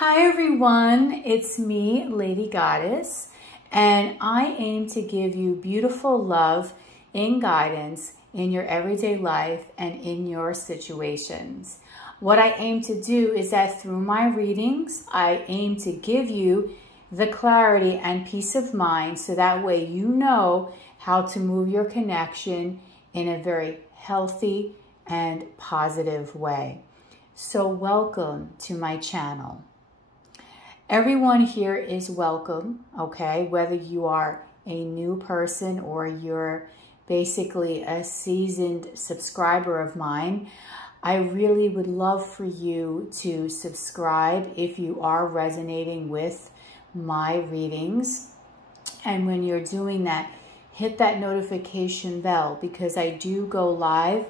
Hi everyone, it's me, Lady Goddess, and I aim to give you beautiful love and guidance in your everyday life and in your situations. What I aim to do is that through my readings, I aim to give you the clarity and peace of mind so that way you know how to move your connection in a very healthy and positive way. So welcome to my channel. Everyone here is welcome, okay? Whether you are a new person or you're basically a seasoned subscriber of mine, I really would love for you to subscribe if you are resonating with my readings. And when you're doing that, hit that notification bell because I do go live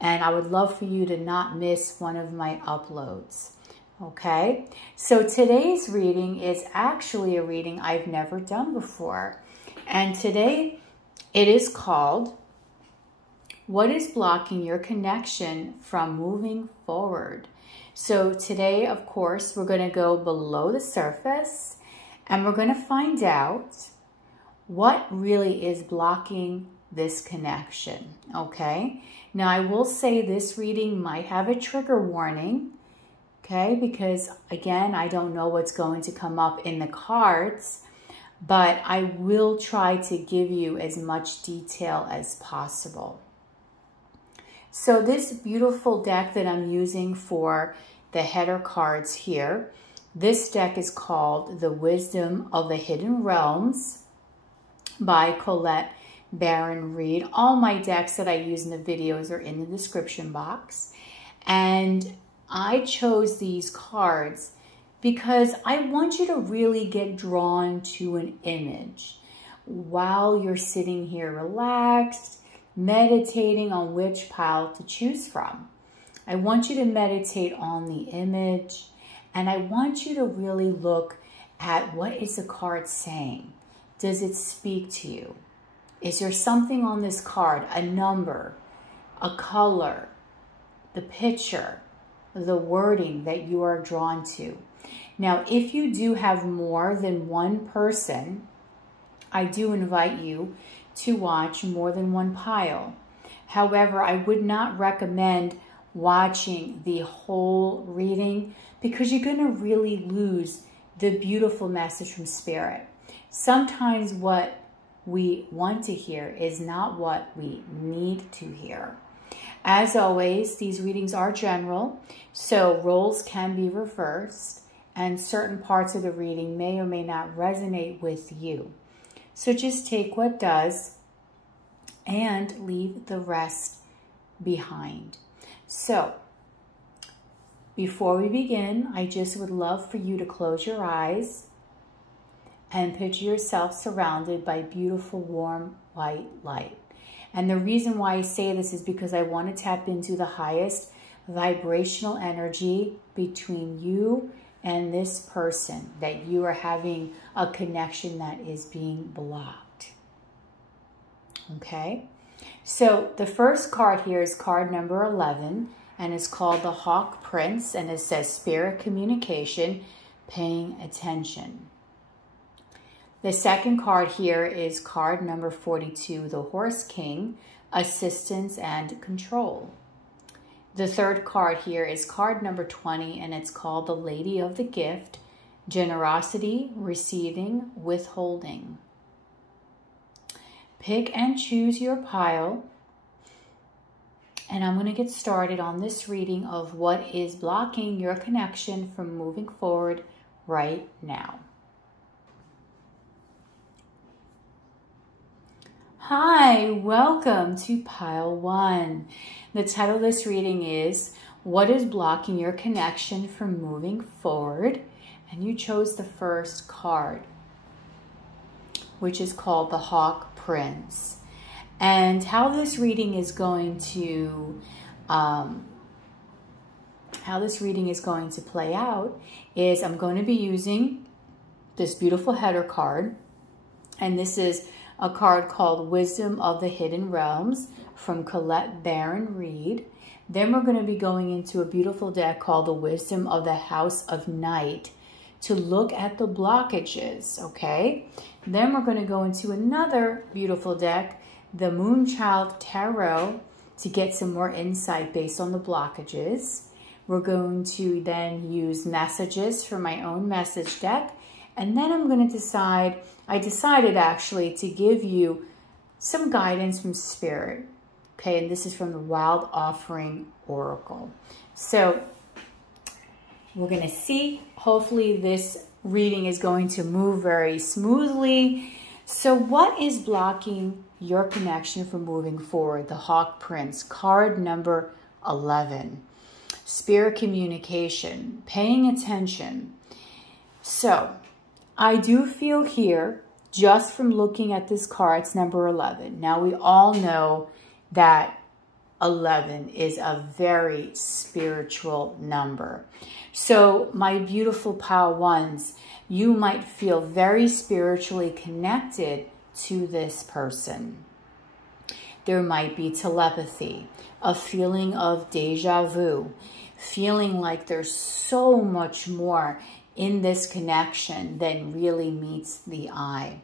and I would love for you to not miss one of my uploads. Okay, so today's reading is actually a reading I've never done before. And today it is called, What is Blocking Your Connection from Moving Forward? So today, of course, we're going to go below the surface and we're going to find out what really is blocking this connection. Okay, now I will say this reading might have a trigger warning. Okay, because again, I don't know what's going to come up in the cards, but I will try to give you as much detail as possible. So this beautiful deck that I'm using for the header cards here, this deck is called The Wisdom of the Hidden Realms by Collete, Baron-Reid. All my decks that I use in the videos are in the description box. And I chose these cards because I want you to really get drawn to an image while you're sitting here relaxed, meditating on which pile to choose from. I want you to meditate on the image and I want you to really look at what is the card saying. Does it speak to you? Is there something on this card, a number, a color, the picture, the wording that you are drawn to? Now, if you do have more than one person, I do invite you to watch more than one pile. However, I would not recommend watching the whole reading because you're going to really lose the beautiful message from Spirit. Sometimes what we want to hear is not what we need to hear. As always, these readings are general, so roles can be reversed, and certain parts of the reading may or may not resonate with you. So just take what does and leave the rest behind. So, before we begin, I just would love for you to close your eyes and picture yourself surrounded by beautiful, warm, white light. And the reason why I say this is because I want to tap into the highest vibrational energy between you and this person, that you are having a connection that is being blocked. Okay? So the first card here is card number 11, and it's called the Hawk Prince, and it says Spirit Communication, Paying Attention. The second card here is card number 42, the Horse King, Assistance and Control. The third card here is card number 20, and it's called the Lady of the Gift, Generosity, Receiving, Withholding. Pick and choose your pile, and I'm going to get started on this reading of what is blocking your connection from moving forward right now. Hi, welcome to pile 1. The title of this reading is What is Blocking Your Connection from Moving Forward? And you chose the first card, which is called the Hawk Prince. And how this reading is going to play out is I'm going to be using this beautiful header card, and this is a card called Wisdom of the Hidden Realms from Collete, Baron-Reid. Then we're going to be going into a beautiful deck called the Wisdom of the House of Night to look at the blockages, okay? Then we're going to go into another beautiful deck, the Moonchild Tarot, to get some more insight based on the blockages. We're going to then use messages for my own message deck. And then I'm going to decide, I decided actually to give you some guidance from Spirit. Okay, and this is from the Wild Offering Oracle. So we're going to see, hopefully this reading is going to move very smoothly. So what is blocking your connection from moving forward? The Hawk Prince, card number 11. Spirit communication, paying attention. So I do feel here, just from looking at this card, it's number 11. Now we all know that 11 is a very spiritual number. So my beautiful pile ones, you might feel very spiritually connected to this person. There might be telepathy, a feeling of deja vu, feeling like there's so much more in this connection than really meets the eye.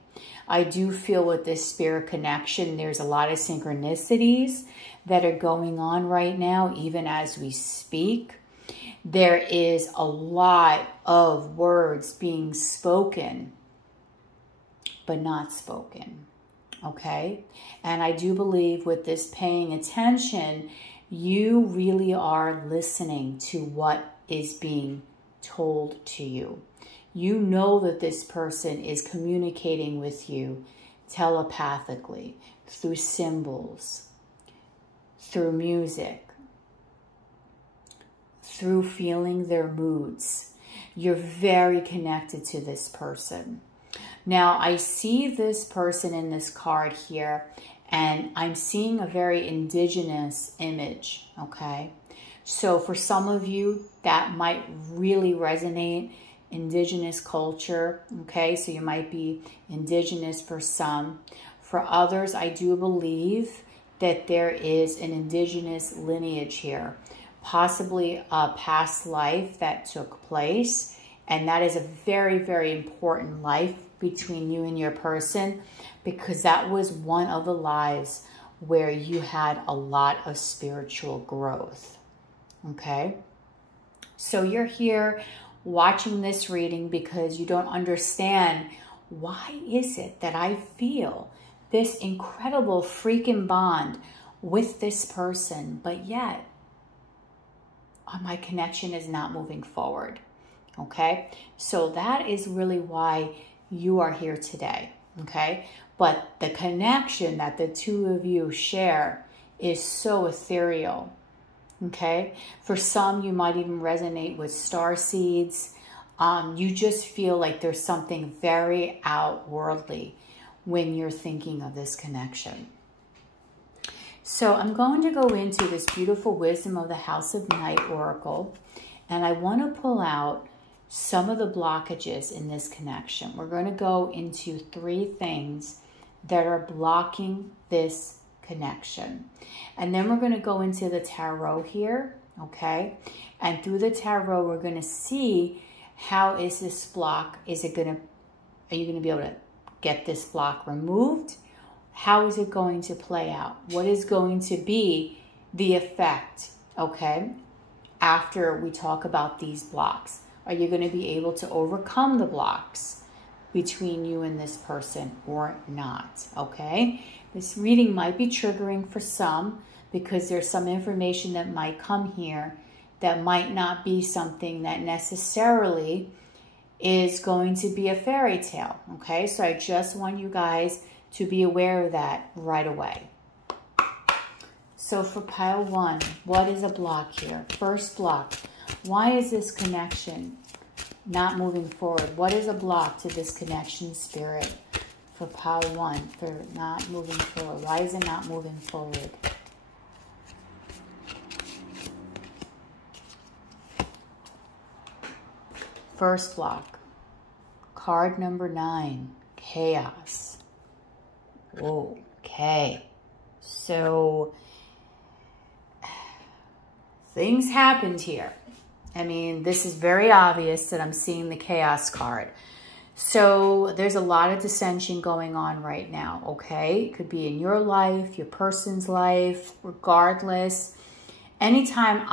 I do feel with this spirit connection, there's a lot of synchronicities that are going on right now, even as we speak. There is a lot of words being spoken, but not spoken, okay? And I do believe with this paying attention, you really are listening to what is being told to you. You know that this person is communicating with you telepathically, through symbols, through music, through feeling their moods. You're very connected to this person. Now, I see this person in this card here, and I'm seeing a very indigenous image, okay? So for some of you, that might really resonate. Indigenous culture, okay? So you might be indigenous for some. For others, I do believe that there is an indigenous lineage here, possibly a past life that took place, and that is a very, very important life between you and your person, because that was one of the lives where you had a lot of spiritual growth, okay? So you're here watching this reading because you don't understand, why is it that I feel this incredible freaking bond with this person, but yet my connection is not moving forward, okay? So that is really why you are here today, okay? But the connection that the two of you share is so ethereal. Okay, for some, you might even resonate with star seeds. You just feel like there's something very outworldly when you're thinking of this connection. So I'm going to go into this beautiful Wisdom of the House of Night Oracle, and I want to pull out some of the blockages in this connection. We're going to go into 3 things that are blocking this connection. And then we're going to go into the tarot here, okay? And through the tarot, we're going to see how is this block, are you going to be able to get this block removed? How is it going to play out? What is going to be the effect, okay, after we talk about these blocks? Are you going to be able to overcome the blocks between you and this person or not, okay? This reading might be triggering for some because there's some information that might come here that might not be something that necessarily is going to be a fairy tale, okay? So I just want you guys to be aware of that right away. So for pile 1, what is a block here? First block, why is this connection not moving forward? What is a block to this connection, Spirit? For pile 1, for not moving forward. Why is it not moving forward? First block, card number 9, chaos. Okay, so things happened here, I mean, this is very obvious that I'm seeing the Chaos card. So there's a lot of dissension going on right now, okay? It could be in your life, your person's life, regardless. Anytime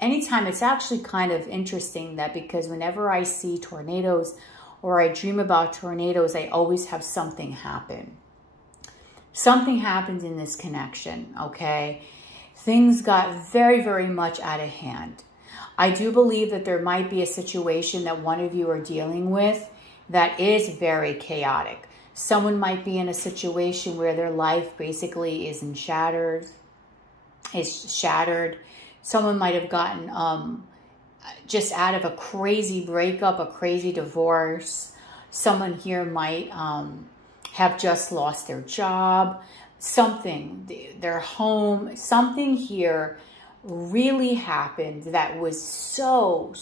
it's actually kind of interesting that because whenever I see tornadoes or I dream about tornadoes, I always have something happen. Something happened in this connection, okay? Things got very, very much out of hand. I do believe that there might be a situation that one of you are dealing with that is very chaotic. Someone might be in a situation where their life basically is shattered. Someone might have gotten just out of a crazy breakup, a crazy divorce. Someone here might have just lost their job, something, their home, something here really happened that was so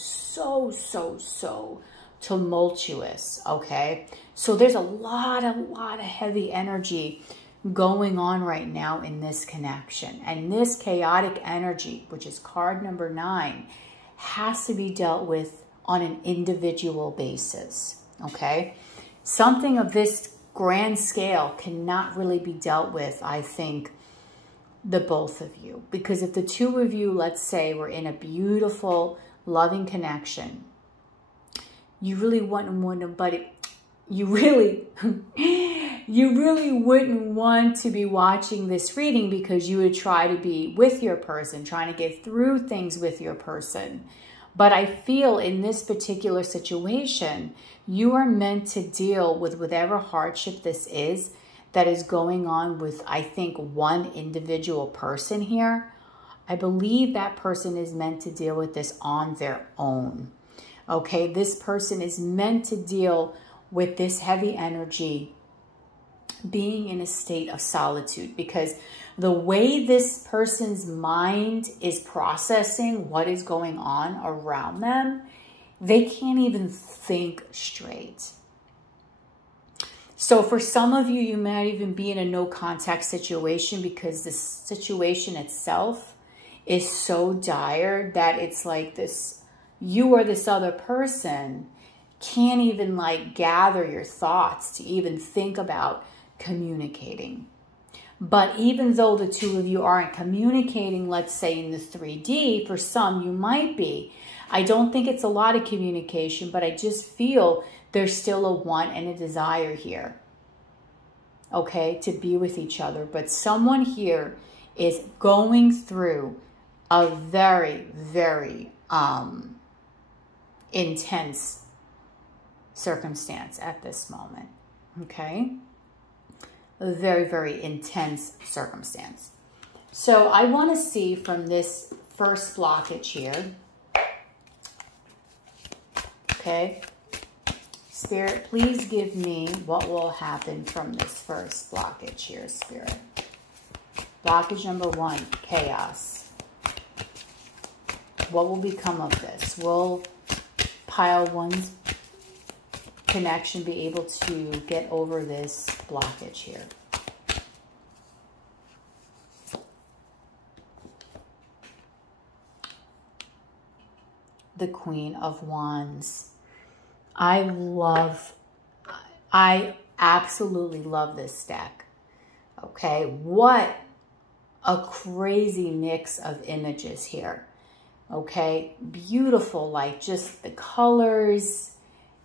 tumultuous, okay? So there's a lot of heavy energy going on right now in this connection. And this chaotic energy, which is card number 9, has to be dealt with on an individual basis, okay? Something of this grand scale cannot really be dealt with, I think, the both of you. Because if the two of you, let's say, were in a beautiful, loving connection, you really wouldn't want to, but you really wouldn't want to be watching this reading because you would try to be with your person, trying to get through things with your person. But I feel in this particular situation, you are meant to deal with whatever hardship this is that is going on with, I think, one individual person here. I believe that person is meant to deal with this on their own. Okay, this person is meant to deal with this heavy energy being in a state of solitude, because the way this person's mind is processing what is going on around them, they can't even think straight. So for some of you, you might even be in a no contact situation because the situation itself is so dire that it's like this, you or this other person can't even like gather your thoughts to even think about communicating. But even though the two of you aren't communicating, let's say in the 3D, for some you might be. I don't think it's a lot of communication, but I just feel there's still a want and a desire here, okay, to be with each other. But someone here is going through a very, very intense circumstance at this moment, okay? A very, very intense circumstance. So I want to see from this first blockage here, okay? Spirit, please give me what will happen from this first blockage here, Spirit. Blockage number 1, chaos. What will become of this? Will pile 1's connection be able to get over this blockage here? The Queen of Wands. I absolutely love this deck. Okay, what a crazy mix of images here. Okay, beautiful, like just the colors,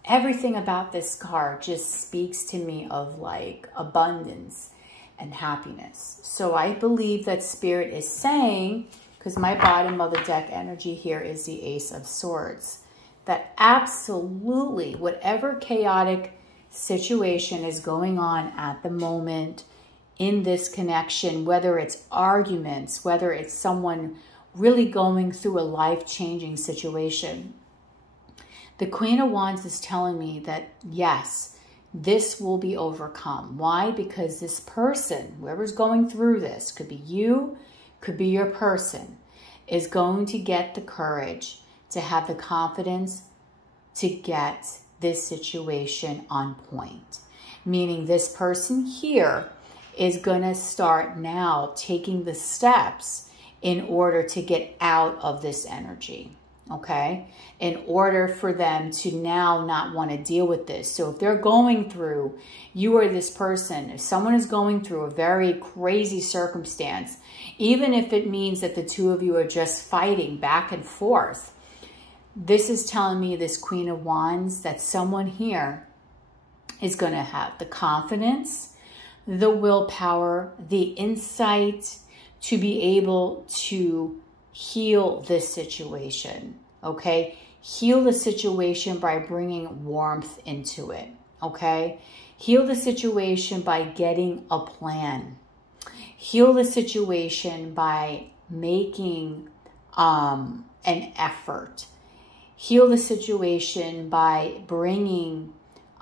everything about this card just speaks to me of like abundance and happiness. So I believe that Spirit is saying, because my bottom of the deck energy here is the Ace of Swords, that absolutely whatever chaotic situation is going on at the moment in this connection, whether it's arguments, whether it's someone really going through a life-changing situation, the Queen of Wands is telling me that, yes, this will be overcome. Why? Because this person, whoever's going through this, could be you, could be your person, is going to get the courage to have the confidence to get this situation on point. Meaning this person here is going to start now taking the steps in order to get out of this energy. okay, in order for them to now not want to deal with this. So if they're going through, you are this person, if someone is going through a very crazy circumstance, even if it means that the two of you are just fighting back and forth, this is telling me, this Queen of Wands, that someone here is going to have the confidence, the willpower, the insight to be able to heal this situation, okay? Heal the situation by bringing warmth into it, okay? Heal the situation by getting a plan. Heal the situation by making an effort. Heal the situation by bringing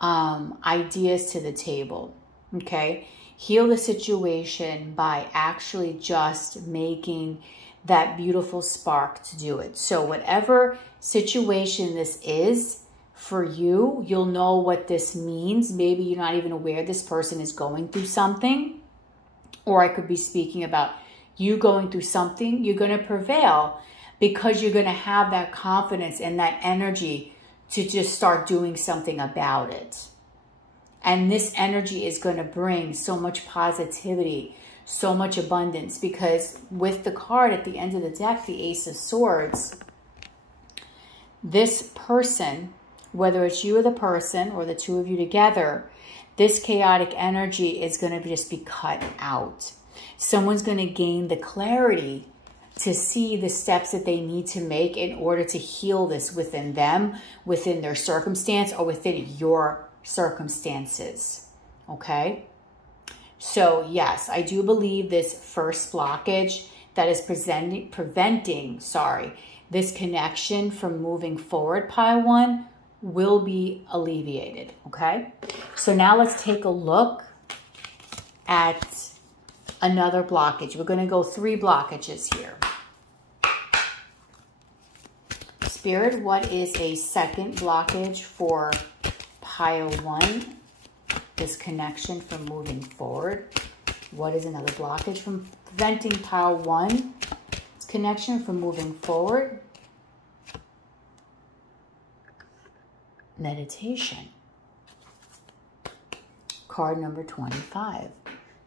ideas to the table, okay? Heal the situation by actually just making that beautiful spark to do it. So whatever situation this is for you, you'll know what this means. Maybe you're not even aware this person is going through something, or I could be speaking about you going through something. You're going to prevail because you're going to have that confidence and that energy to just start doing something about it. And this energy is going to bring so much positivity, so much abundance, because with the card at the end of the deck, the Ace of Swords, this person, whether it's you or the person or the two of you together, this chaotic energy is going to just be cut out. Someone's going to gain the clarity to see the steps that they need to make in order to heal this within them, within their circumstance, or within your circumstances, okay? So yes, I do believe this first blockage that is preventing this connection from moving forward, pile one, will be alleviated, okay? So now let's take a look at another blockage. We're going to go 3 blockages here. Spirit, what is a second blockage for pile 1? This connection from moving forward. What is another blockage from preventing pile 1? It's connection from moving forward. Meditation. Card number 25.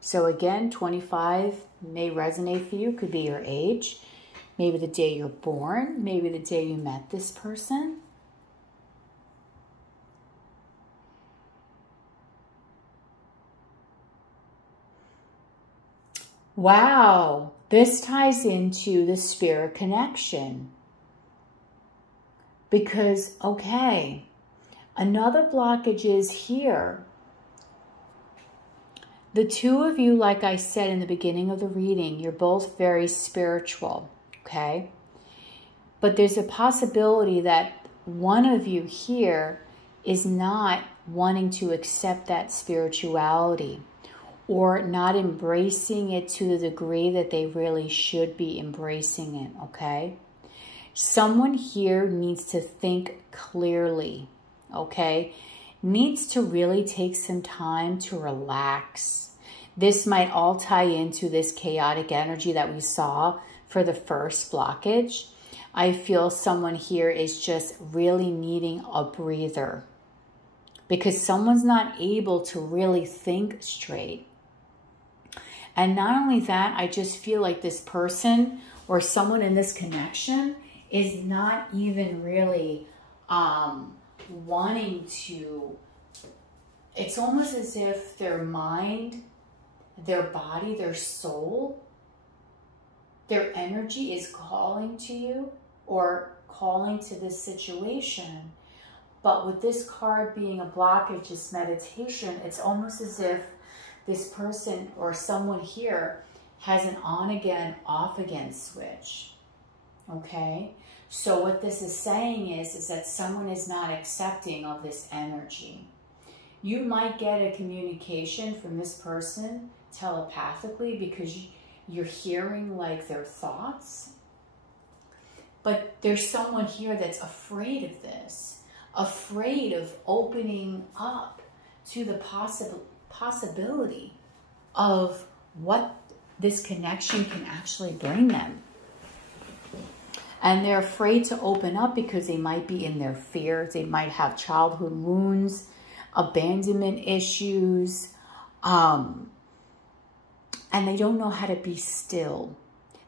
So again, 25 may resonate for you. Could be your age. Maybe the day you're born. Maybe the day you met this person. Wow, this ties into the spirit connection. Because, okay, another blockage is here. The two of you, like I said in the beginning of the reading, you're both very spiritual, okay? But there's a possibility that one of you here is not wanting to accept that spirituality, or not embracing it to the degree that they really should be embracing it, okay? Someone here needs to think clearly, okay? Needs to really take some time to relax. This might all tie into this chaotic energy that we saw for the first blockage. I feel someone here is just really needing a breather because someone's not able to really think straight. And not only that, I just feel like this person or someone in this connection is not even really wanting to. It's almost as if their mind, their body, their soul, their energy is calling to you or calling to this situation. But with this card being a blockage, this meditation, it's almost as if this person or someone here has an on again, off again switch. Okay? So what this is saying is that someone is not accepting of this energy. You might get a communication from this person telepathically because you're hearing like their thoughts. But there's someone here that's afraid of this, afraid of opening up to the possibility of what this connection can actually bring them. And they're afraid to open up because they might be in their fears. They might have childhood wounds, abandonment issues, and they don't know how to be still.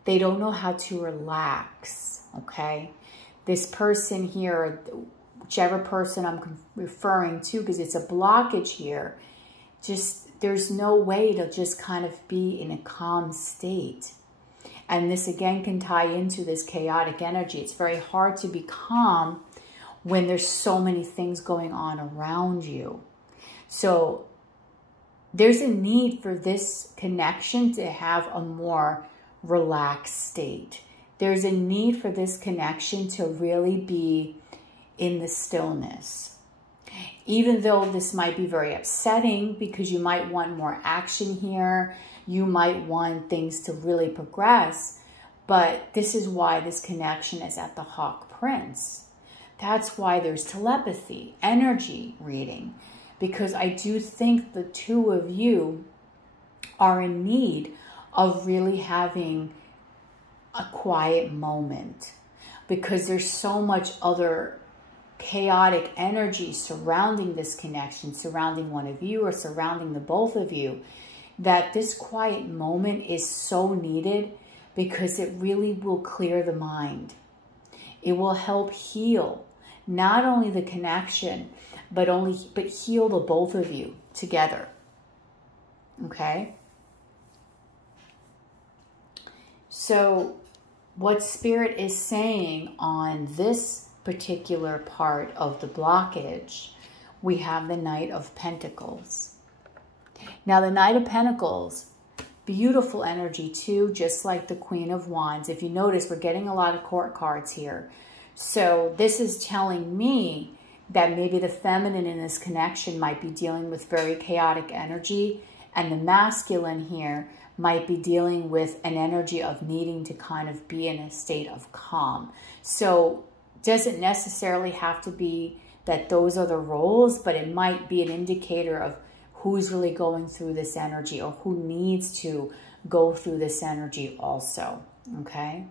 They don't know how to relax, okay? This person here, whichever person I'm referring to, because it's a blockage here, just there's no way to just kind of be in a calm state. And this again can tie into this chaotic energy. It's very hard to be calm when there's so many things going on around you. So there's a need for this connection to have a more relaxed state. There's a need for this connection to really be in the stillness. Even though this might be very upsetting because you might want more action here, you might want things to really progress, but this is why this connection is at the Hawk Prince. That's why there's telepathy, energy reading, because I do think the two of you are in need of really having a quiet moment, because there's so much other chaotic energy surrounding this connection, surrounding one of you or surrounding the both of you, that this quiet moment is so needed because it really will clear the mind. It will help heal not only the connection, but heal the both of you together. Okay? So what Spirit is saying on this particular part of the blockage, we have the Knight of Pentacles. Now, the Knight of Pentacles, beautiful energy too, just like the Queen of Wands. If you notice, we're getting a lot of court cards here. So this is telling me that maybe the feminine in this connection might be dealing with very chaotic energy, and the masculine here might be dealing with an energy of needing to kind of be in a state of calm. So doesn't necessarily have to be that those are the roles, but it might be an indicator of who's really going through this energy or who needs to go through this energy also, okay?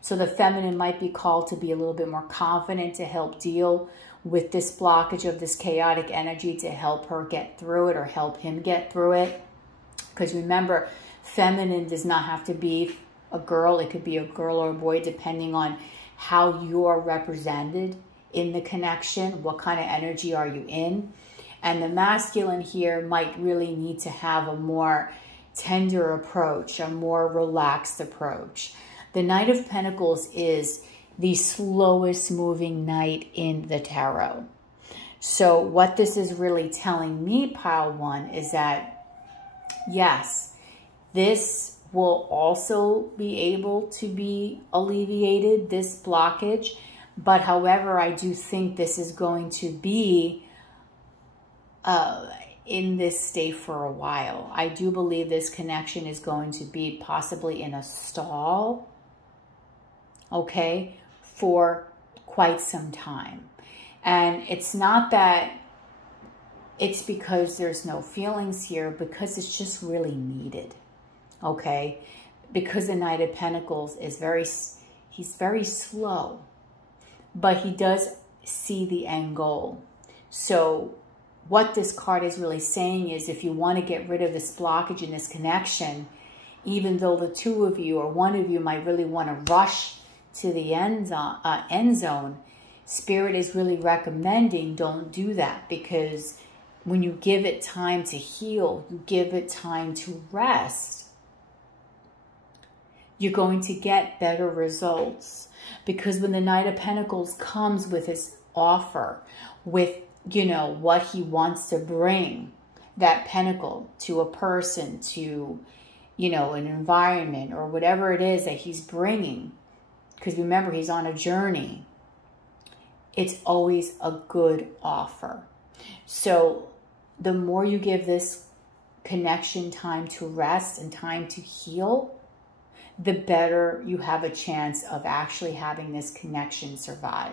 So the feminine might be called to be a little bit more confident to help deal with this blockage of this chaotic energy, to help her get through it or help him get through it. Because remember, feminine does not have to be a girl. It could be a girl or a boy, depending on how you are represented in the connection. What kind of energy are you in? And the masculine here might really need to have a more tender approach, a more relaxed approach. The Knight of Pentacles is the slowest moving knight in the tarot. So what this is really telling me, pile one, is that yes, this will also be able to be alleviated, this blockage. But however, I do think this is going to be in this state for a while. I do believe this connection is going to be possibly in a stall, okay, for quite some time. And it's not that it's because there's no feelings here, because it's just really needed, okay? Because the Knight of Pentacles is he's very slow, but he does see the end goal. So what this card is really saying is, if you want to get rid of this blockage in this connection, even though the two of you or one of you might really want to rush to the end zone, Spirit is really recommending don't do that, because when you give it time to heal, you give it time to rest, you're going to get better results. Because when the Knight of Pentacles comes with his offer, with, you know, what he wants to bring, that pentacle to a person, to, you know, an environment, or whatever it is that he's bringing, because remember, he's on a journey, it's always a good offer. So the more you give this connection time to rest and time to heal, the better you have a chance of actually having this connection survive,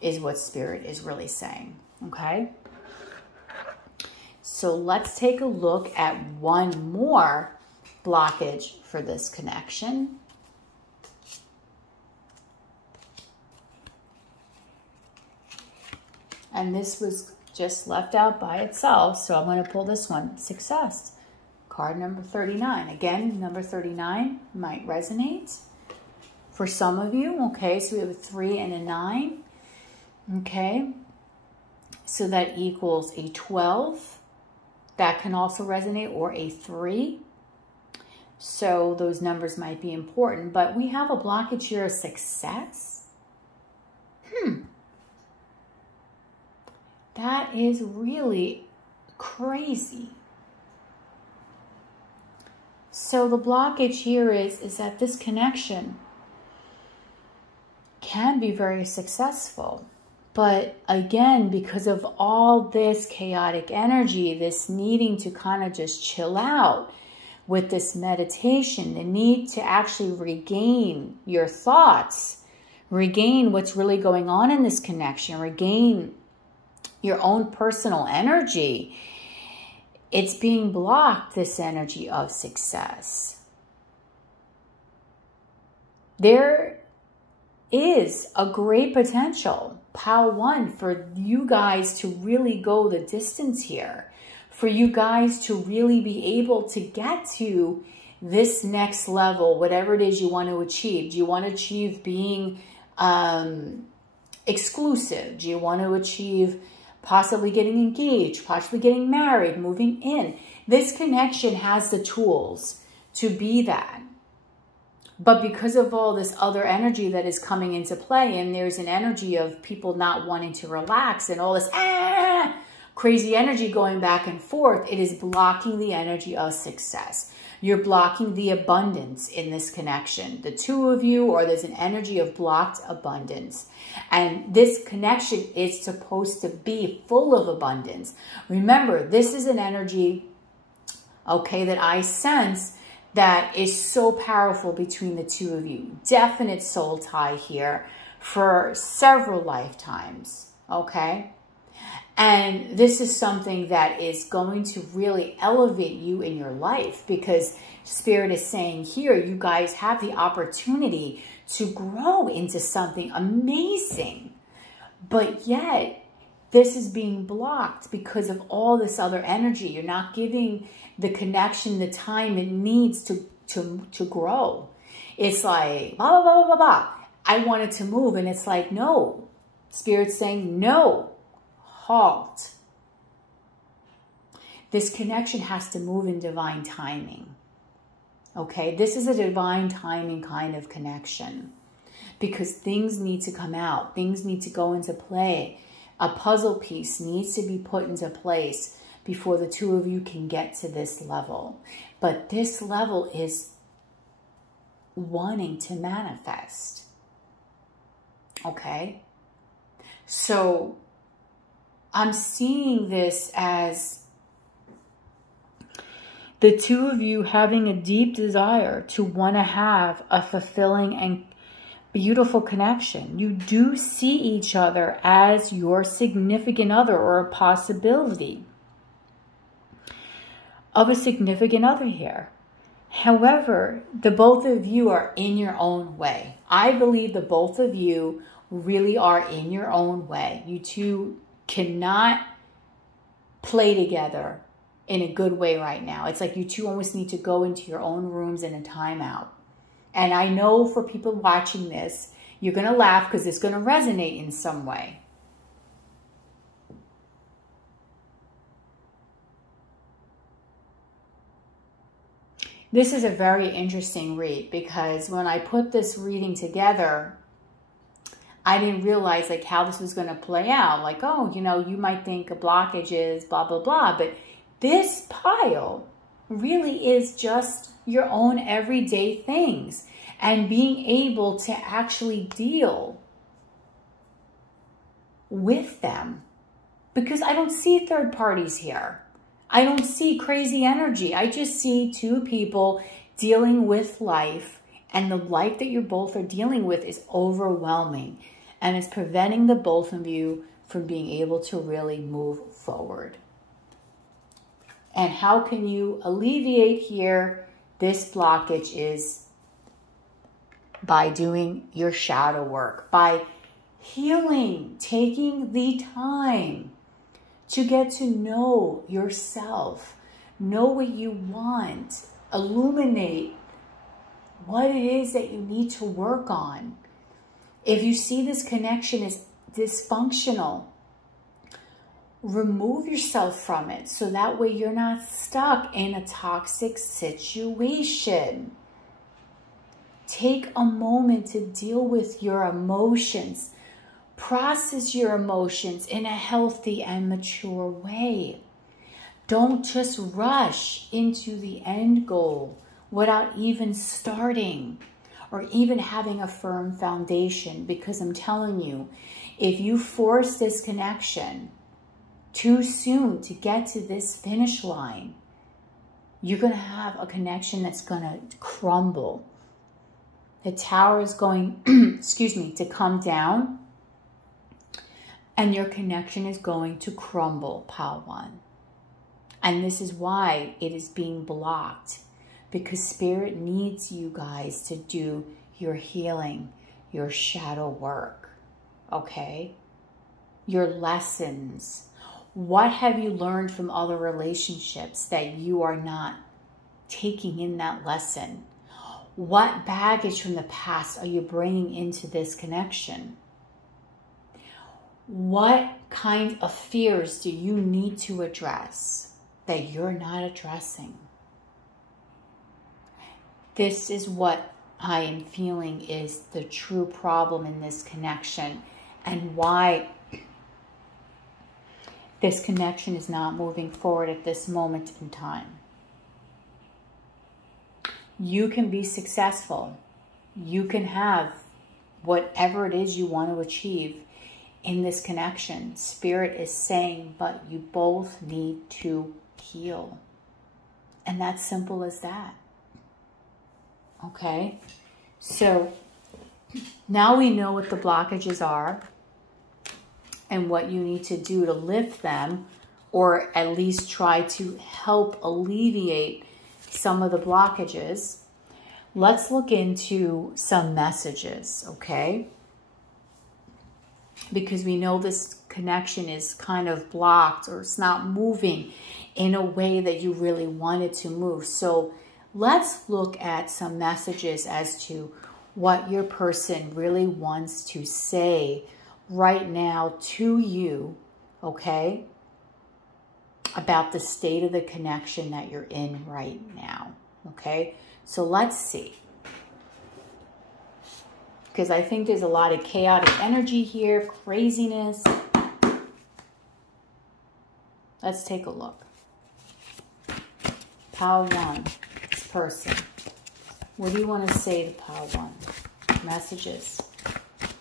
is what Spirit is really saying, okay? So let's take a look at one more blockage for this connection. And this was just left out by itself. So I'm going to pull this one. Success. Card number 39. Again, number 39 might resonate for some of you. Okay, so we have a 3 and a 9. Okay, so that equals a 12. That can also resonate, or a 3. So those numbers might be important. But we have a blockage here of success. That is really crazy. So the blockage here is that this connection can be very successful. But again, because of all this chaotic energy, this needing to kind of just chill out with this meditation, the need to actually regain your thoughts, regain what's really going on in this connection, regain your own personal energy, it's being blocked, this energy of success. There is a great potential, Pile 1, for you guys to really go the distance here, for you guys to really be able to get to this next level, whatever it is you want to achieve. Do you want to achieve being exclusive? Do you want to achieve possibly getting engaged, possibly getting married, moving in? This connection has the tools to be that. But because of all this other energy that is coming into play, and there's an energy of people not wanting to relax and all this crazy energy going back and forth, it is blocking the energy of success. You're blocking the abundance in this connection. The two of you, or there's an energy of blocked abundance. And this connection is supposed to be full of abundance. Remember, this is an energy, okay, that I sense that is so powerful between the two of you. Definite soul tie here for several lifetimes, okay? And this is something that is going to really elevate you in your life, because Spirit is saying here, you guys have the opportunity to grow into something amazing. But yet, this is being blocked because of all this other energy. You're not giving the connection the time it needs to grow. It's like, blah, blah, blah, blah, blah. I want it to move. And it's like, no. Spirit's saying, no. Halt. This connection has to move in divine timing. Okay, this is a divine timing kind of connection, because things need to come out. Things need to go into play. A puzzle piece needs to be put into place before the two of you can get to this level. But this level is wanting to manifest. Okay, so I'm seeing this as the two of you having a deep desire to want to have a fulfilling and beautiful connection. You do see each other as your significant other, or a possibility of a significant other here. However, the both of you are in your own way. I believe the both of you really are in your own way. You two cannot play together in a good way right now. It's like you two almost need to go into your own rooms in a timeout. And I know for people watching this, you're going to laugh because it's going to resonate in some way. This is a very interesting read, because when I put this reading together, I didn't realize like how this was going to play out. Like, oh, you know, you might think a blockage is blah, blah, blah. But this pile really is just your own everyday things, and being able to actually deal with them. Because I don't see third parties here. I don't see crazy energy. I just see two people dealing with life, and the life that you both are dealing with is overwhelming, and it's preventing the both of you from being able to really move forward. And how can you alleviate here this blockage is by doing your shadow work, by healing, taking the time to get to know yourself, know what you want, illuminate what it is that you need to work on. If you see this connection as dysfunctional, remove yourself from it so that way you're not stuck in a toxic situation. Take a moment to deal with your emotions. Process your emotions in a healthy and mature way. Don't just rush into the end goal without even starting or even having a firm foundation, because I'm telling you, if you force this connection too soon to get to this finish line, you're going to have a connection that's going to crumble. The tower is going, excuse me, to come down, and your connection is going to crumble, pile one. And this is why it is being blocked, because Spirit needs you guys to do your healing, your shadow work, okay? Your lessons. What have you learned from other relationships that you are not taking in that lesson? What baggage from the past are you bringing into this connection? What kind of fears do you need to address that you're not addressing? This is what I am feeling is the true problem in this connection, and why this connection is not moving forward at this moment in time. You can be successful. You can have whatever it is you want to achieve in this connection. Spirit is saying, but you both need to heal. And that's simple as that. Okay? So now we know what the blockages are and what you need to do to lift them, or at least try to help alleviate some of the blockages. Let's look into some messages, okay? Because we know this connection is kind of blocked, or it's not moving in a way that you really want it to move. So let's look at some messages as to what your person really wants to say right now to you, okay? About the state of the connection that you're in right now, okay? So let's see. Because I think there's a lot of chaotic energy here, craziness. Let's take a look. Pile one, this person. What do you want to say to pile one? Messages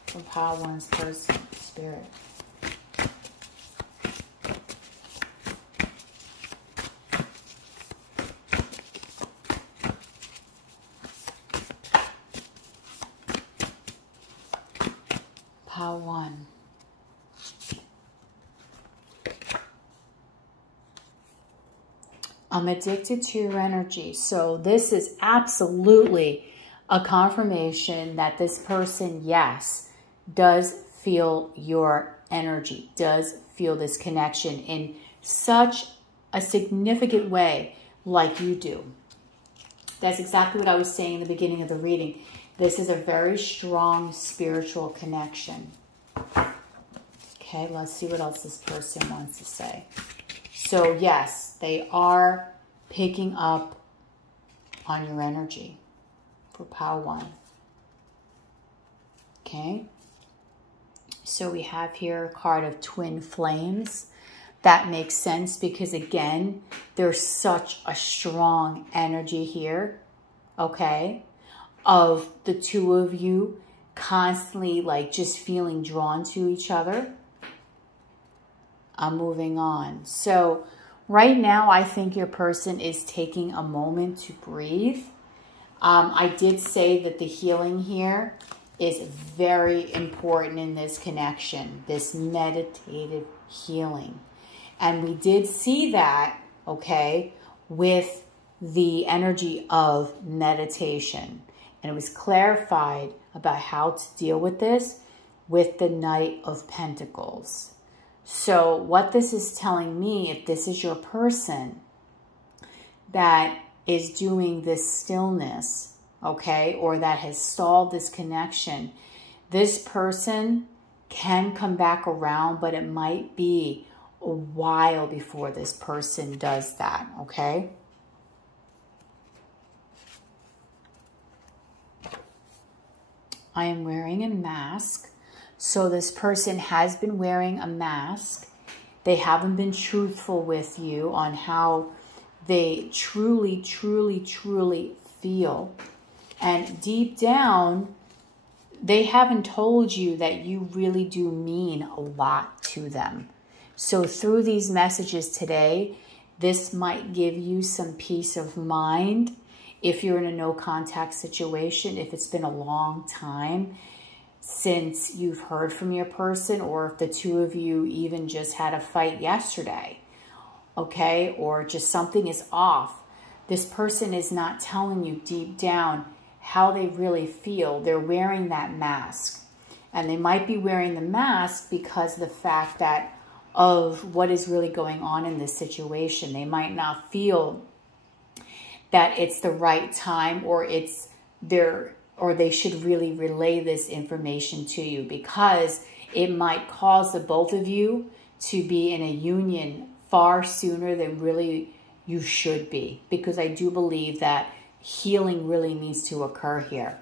from pile one's person, Spirit. Pile one. I'm addicted to your energy. So this is absolutely a confirmation that this person, yes, does feel your energy, does feel this connection in such a significant way like you do. That's exactly what I was saying in the beginning of the reading. This is a very strong spiritual connection. Okay, let's see what else this person wants to say. So yes, they are picking up on your energy for pile one. Okay. So we have here a card of twin flames. That makes sense because again, there's such a strong energy here. Okay. Of the two of you constantly like just feeling drawn to each other. I'm moving on. So right now, I think your person is taking a moment to breathe. I did say that the healing here is very important in this connection, this meditative healing. And we did see that, okay, with the energy of meditation. And it was clarified about how to deal with this with the Knight of Pentacles. So what this is telling me, if this is your person that is doing this stillness, okay, or that has stalled this connection, this person can come back around, but it might be a while before this person does that, okay? I am wearing a mask. So this person has been wearing a mask. They haven't been truthful with you on how they truly, truly, truly feel. And deep down, they haven't told you that you really do mean a lot to them. So through these messages today, this might give you some peace of mind. If you're in a no contact situation, if it's been a long time since you've heard from your person, or if the two of you even just had a fight yesterday, okay, or just something is off. This person is not telling you deep down how they really feel. They're wearing that mask. And they might be wearing the mask because of the fact that of what is really going on in this situation. They might not feel that it's the right time, or it's or they should really relay this information to you, because it might cause the both of you to be in a union far sooner than really you should be, because I do believe that healing really needs to occur here.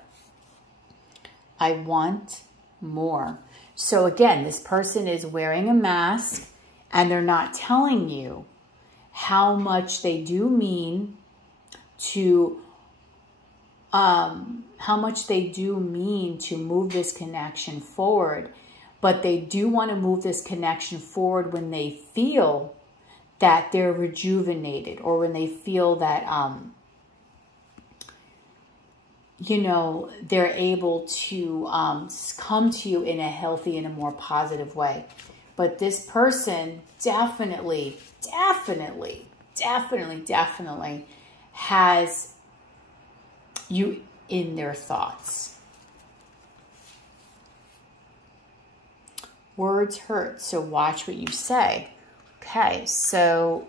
I want more. So again, this person is wearing a mask and they're not telling you how much they do mean to move this connection forward, but they do want to move this connection forward when they feel that they're rejuvenated, or when they feel that, you know, they're able to come to you in a healthy and a more positive way. But this person definitely has you in their thoughts. Words hurt, so watch what you say. Okay, so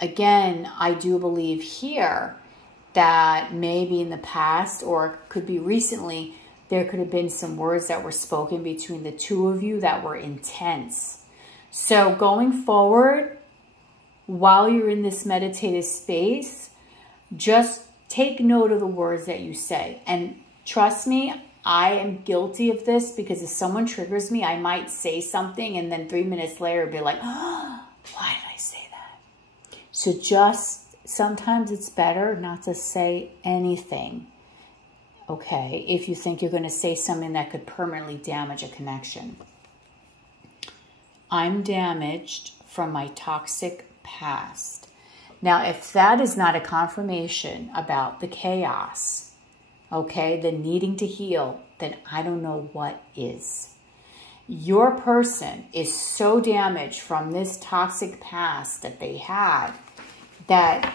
again, I do believe here that maybe in the past, or it could be recently, there could have been some words that were spoken between the two of you that were intense. So going forward, while you're in this meditative space, just take note of the words that you say. And trust me, I am guilty of this, because if someone triggers me, I might say something and then 3 minutes later be like, oh, why did I say that? So just sometimes it's better not to say anything, okay, if you think you're going to say something that could permanently damage a connection. I'm damaged from my toxic past. Now, if that is not a confirmation about the chaos, okay, the needing to heal, then I don't know what is. Your person is so damaged from this toxic past that they had, that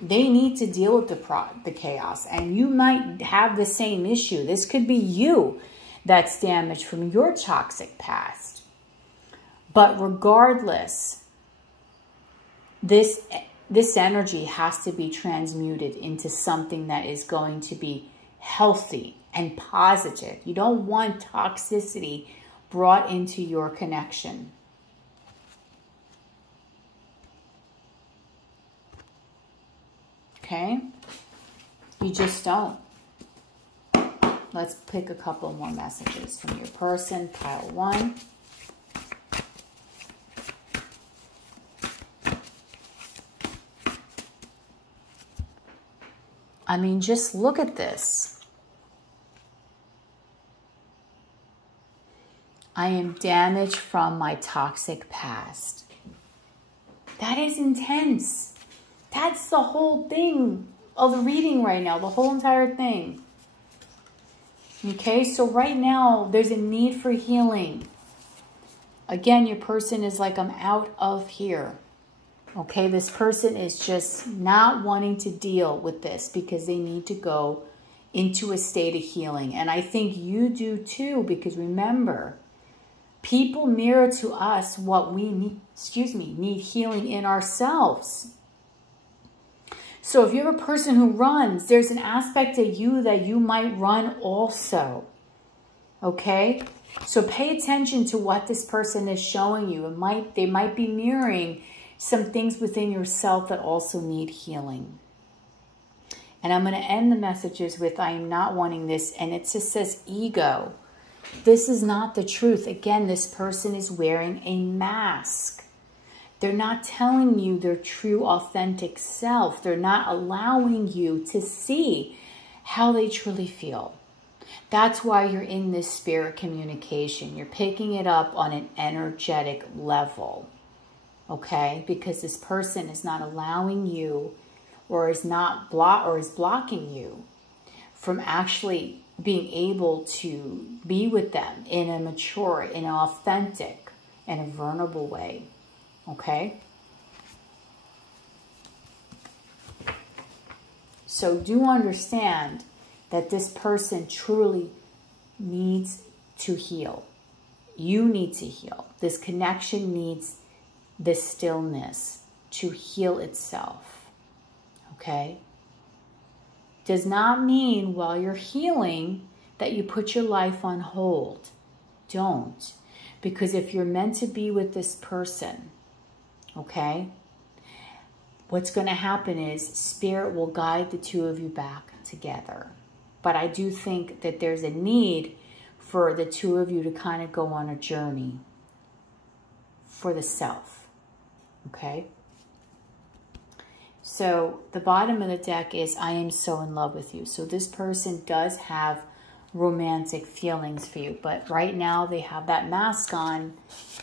they need to deal with the chaos. And you might have the same issue. This could be you that's damaged from your toxic past. But regardless, this energy has to be transmuted into something that is going to be healthy and positive. You don't want toxicity brought into your connection. Okay? You just don't. Let's pick a couple more messages from your person. Pile 1. I mean, just look at this. I am damaged from my toxic past. That is intense. That's the whole thing of the reading right now, the whole entire thing. Okay, so right now, there's a need for healing. Again, your person is like, I'm out of here. Okay, this person is just not wanting to deal with this because they need to go into a state of healing. And I think you do too, because remember, people mirror to us what we need, need healing in ourselves. So if you're a person who runs, there's an aspect of you that you might run also. Okay? So pay attention to what this person is showing you. They might be mirroring some things within yourself that also need healing. And I'm going to end the messages with, I am not wanting this. And it just says ego. This is not the truth. Again, this person is wearing a mask. They're not telling you their true, authentic self. They're not allowing you to see how they truly feel. That's why you're in this spirit communication. You're picking it up on an energetic level. Okay? Because this person is not allowing you, or is blocking you from actually being able to be with them in a mature, in an authentic, and a vulnerable way. Okay? So do understand that this person truly needs to heal. You need to heal. This connection needs this stillness to heal itself. Okay? Does not mean while you're healing that you put your life on hold. Don't. Because if you're meant to be with this person, okay, what's going to happen is Spirit will guide the two of you back together. But I do think that there's a need for the two of you to kind of go on a journey for the self. Okay? So the bottom of the deck is, I am so in love with you. So this person does have romantic feelings for you. But right now they have that mask on.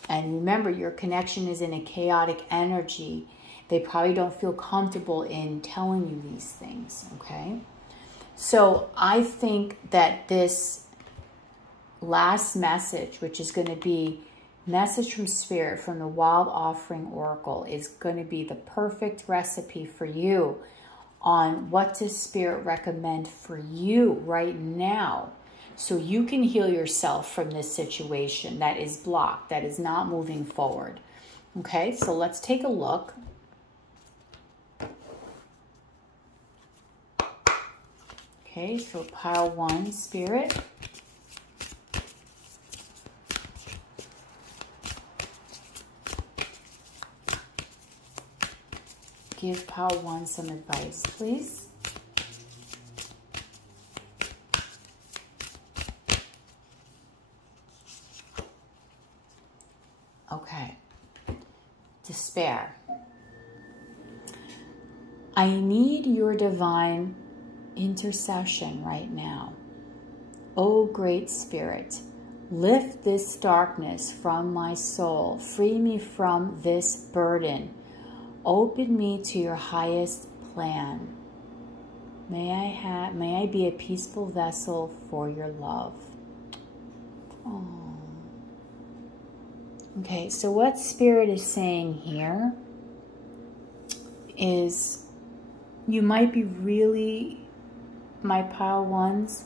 And remember, your connection is in a chaotic energy. They probably don't feel comfortable in telling you these things. Okay? So I think that this last message, which is going to be message from Spirit from the Wild Offering Oracle, is going to be the perfect recipe for you on what does Spirit recommend for you right now, so you can heal yourself from this situation that is blocked, that is not moving forward. Okay, so let's take a look. Okay, so pile 1, Spirit. Give pile 1 some advice, please. Okay. Despair. I need your divine intercession right now. Oh, great Spirit, lift this darkness from my soul. Free me from this burden. Open me to your highest plan. May I be a peaceful vessel for your love. Oh. Okay, so what Spirit is saying here is, you might be really, my pile 1s,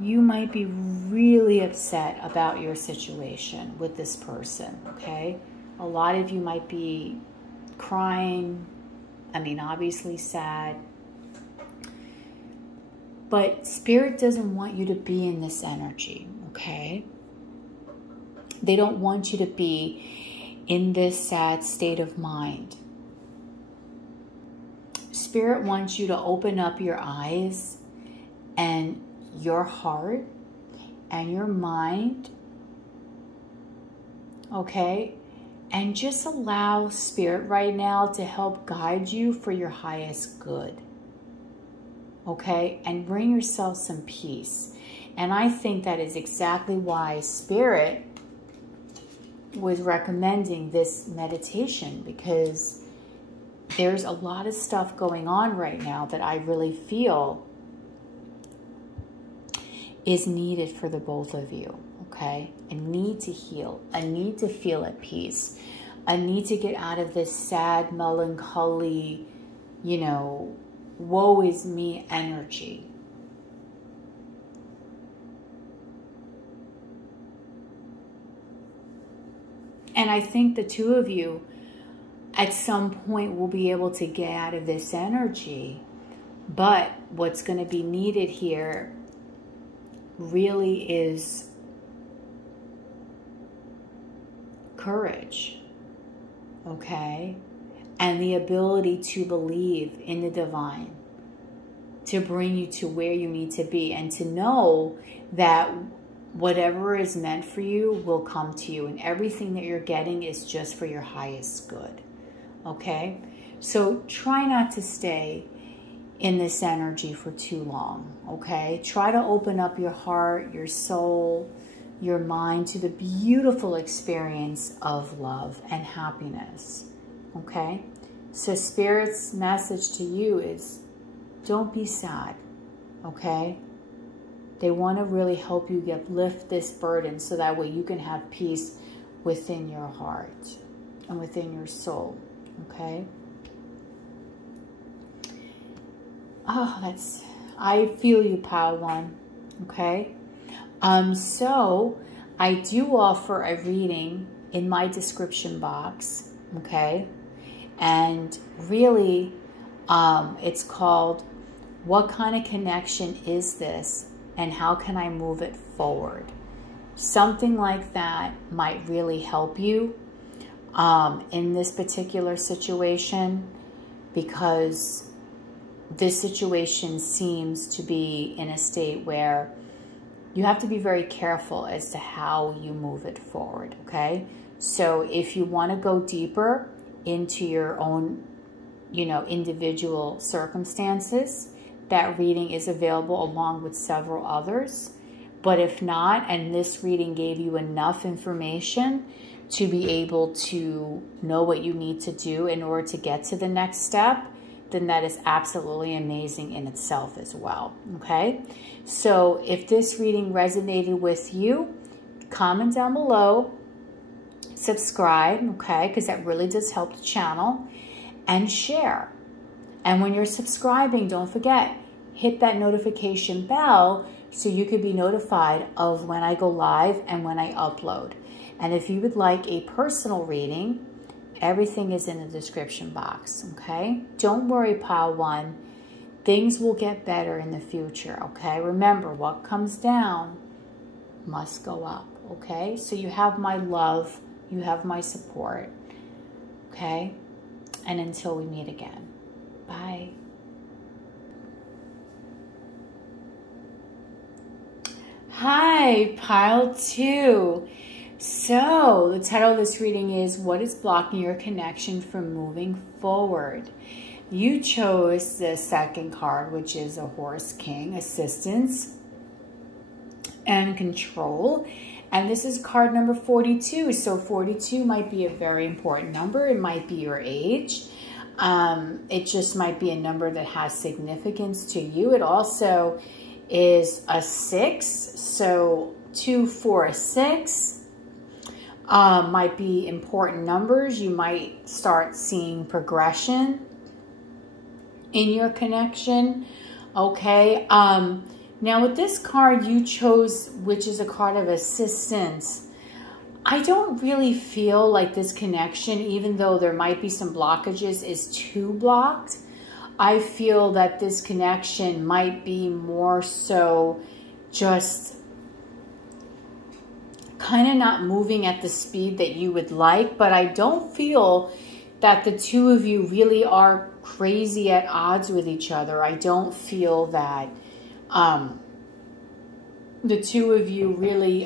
you might be really upset about your situation with this person, okay? A lot of you might be crying, I mean, obviously sad. But Spirit doesn't want you to be in this energy, okay? They don't want you to be in this sad state of mind. Spirit wants you to open up your eyes and your heart and your mind, okay? And just allow Spirit right now to help guide you for your highest good. Okay? And bring yourself some peace. And I think that is exactly why Spirit was recommending this meditation, because there's a lot of stuff going on right now that I really feel is needed for the both of you. Okay, a need to heal, a need to feel at peace, a need to get out of this sad, melancholy, you know, woe is me energy. And I think the two of you at some point will be able to get out of this energy. But what's going to be needed here really is courage, okay? And the ability to believe in the divine, to bring you to where you need to be, and to know that whatever is meant for you will come to you, and everything that you're getting is just for your highest good, okay? So try not to stay in this energy for too long, okay? Try to open up your heart, your soul, your mind to the beautiful experience of love and happiness, okay? So Spirit's message to you is, don't be sad, okay? They want to really help you lift this burden so that way you can have peace within your heart and within your soul, okay? Oh, I feel you, Pile 1, okay? So I do offer a reading in my description box, okay? And really, it's called, What Kind of Connection Is This? And How Can I Move It Forward? Something like that might really help you in this particular situation, because this situation seems to be in a state where you have to be very careful as to how you move it forward, okay? So if you want to go deeper into your own, individual circumstances, that reading is available along with several others. But if not, and this reading gave you enough information to be able to know what you need to do in order to get to the next step, then that is absolutely amazing in itself as well, okay? So if this reading resonated with you, comment down below, subscribe, okay, because that really does help the channel, and share. And when you're subscribing, don't forget, hit that notification bell so you could be notified of when I go live and when I upload. And if you would like a personal reading, everything is in the description box, okay? Don't worry, Pile 1. Things will get better in the future, okay? Remember, what comes down must go up, okay? So you have my love, you have my support, okay? And until we meet again, bye. Hi, Pile 2. So, the title of this reading is, What is Blocking Your Connection from Moving Forward? You chose the second card, which is a Horse King, Assistance and Control. And this is card number 42. So 42 might be a very important number. It might be your age. It just might be a number that has significance to you. It also is a 6. So 2, 4, 6. Might be important numbers. You might start seeing progression in your connection, okay? Now with this card you chose, which is a card of assistance, I don't really feel like this connection, even though there might be some blockages, is too blocked. I feel that this connection might be more so just kind of not moving at the speed that you would like, but I don't feel that the two of you really are crazy at odds with each other. I don't feel that the two of you really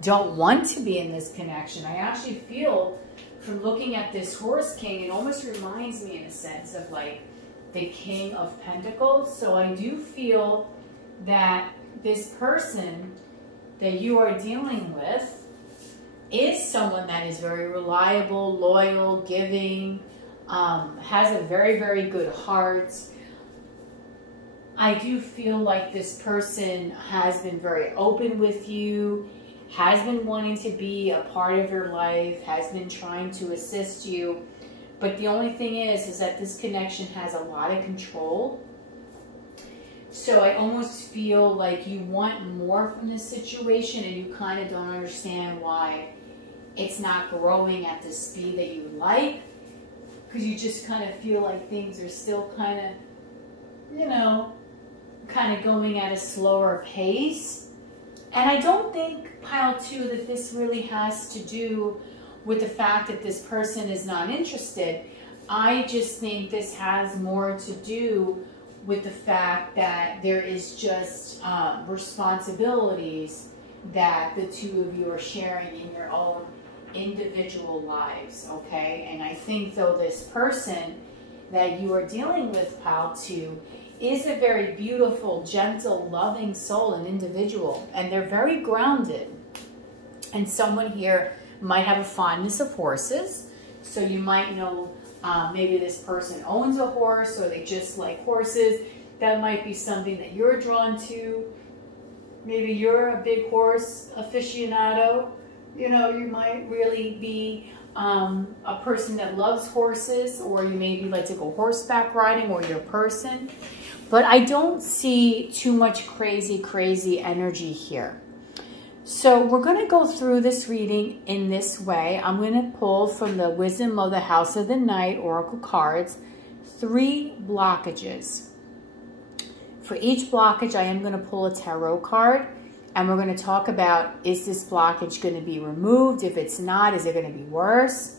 don't want to be in this connection. I actually feel, from looking at this Horse King, it almost reminds me in a sense of like the King of Pentacles. So I do feel that this person that you are dealing with is someone that is very reliable, loyal, giving, has a very, very good heart. I do feel like this person has been very open with you, has been wanting to be a part of your life, has been trying to assist you. But the only thing is that this connection has a lot of control. So I almost feel like you want more from this situation and you kind of don't understand why it's not growing at the speed that you like, because you just kind of feel like things are still kind of, you know, kind of going at a slower pace. And I don't think, pile 2, that this really has to do with the fact that this person is not interested. I just think this has more to do with the fact that there is just responsibilities that the two of you are sharing in your own individual lives, okay? And I think, though, this person that you are dealing with, pile 2, is a very beautiful, gentle, loving soul and individual, and they're very grounded. And someone here might have a fondness of horses, so you might know maybe this person owns a horse, or they just like horses. That might be something that you're drawn to. Maybe you're a big horse aficionado. You know, you might really be a person that loves horses, or you maybe like to go horseback riding, or you're a person. But I don't see too much crazy energy here. So we're going to go through this reading in this way. I'm going to pull from the Wisdom of the House of the Night Oracle cards 3 blockages. For each blockage, I am going to pull a tarot card, and we're going to talk about, is this blockage going to be removed? If it's not, is it going to be worse?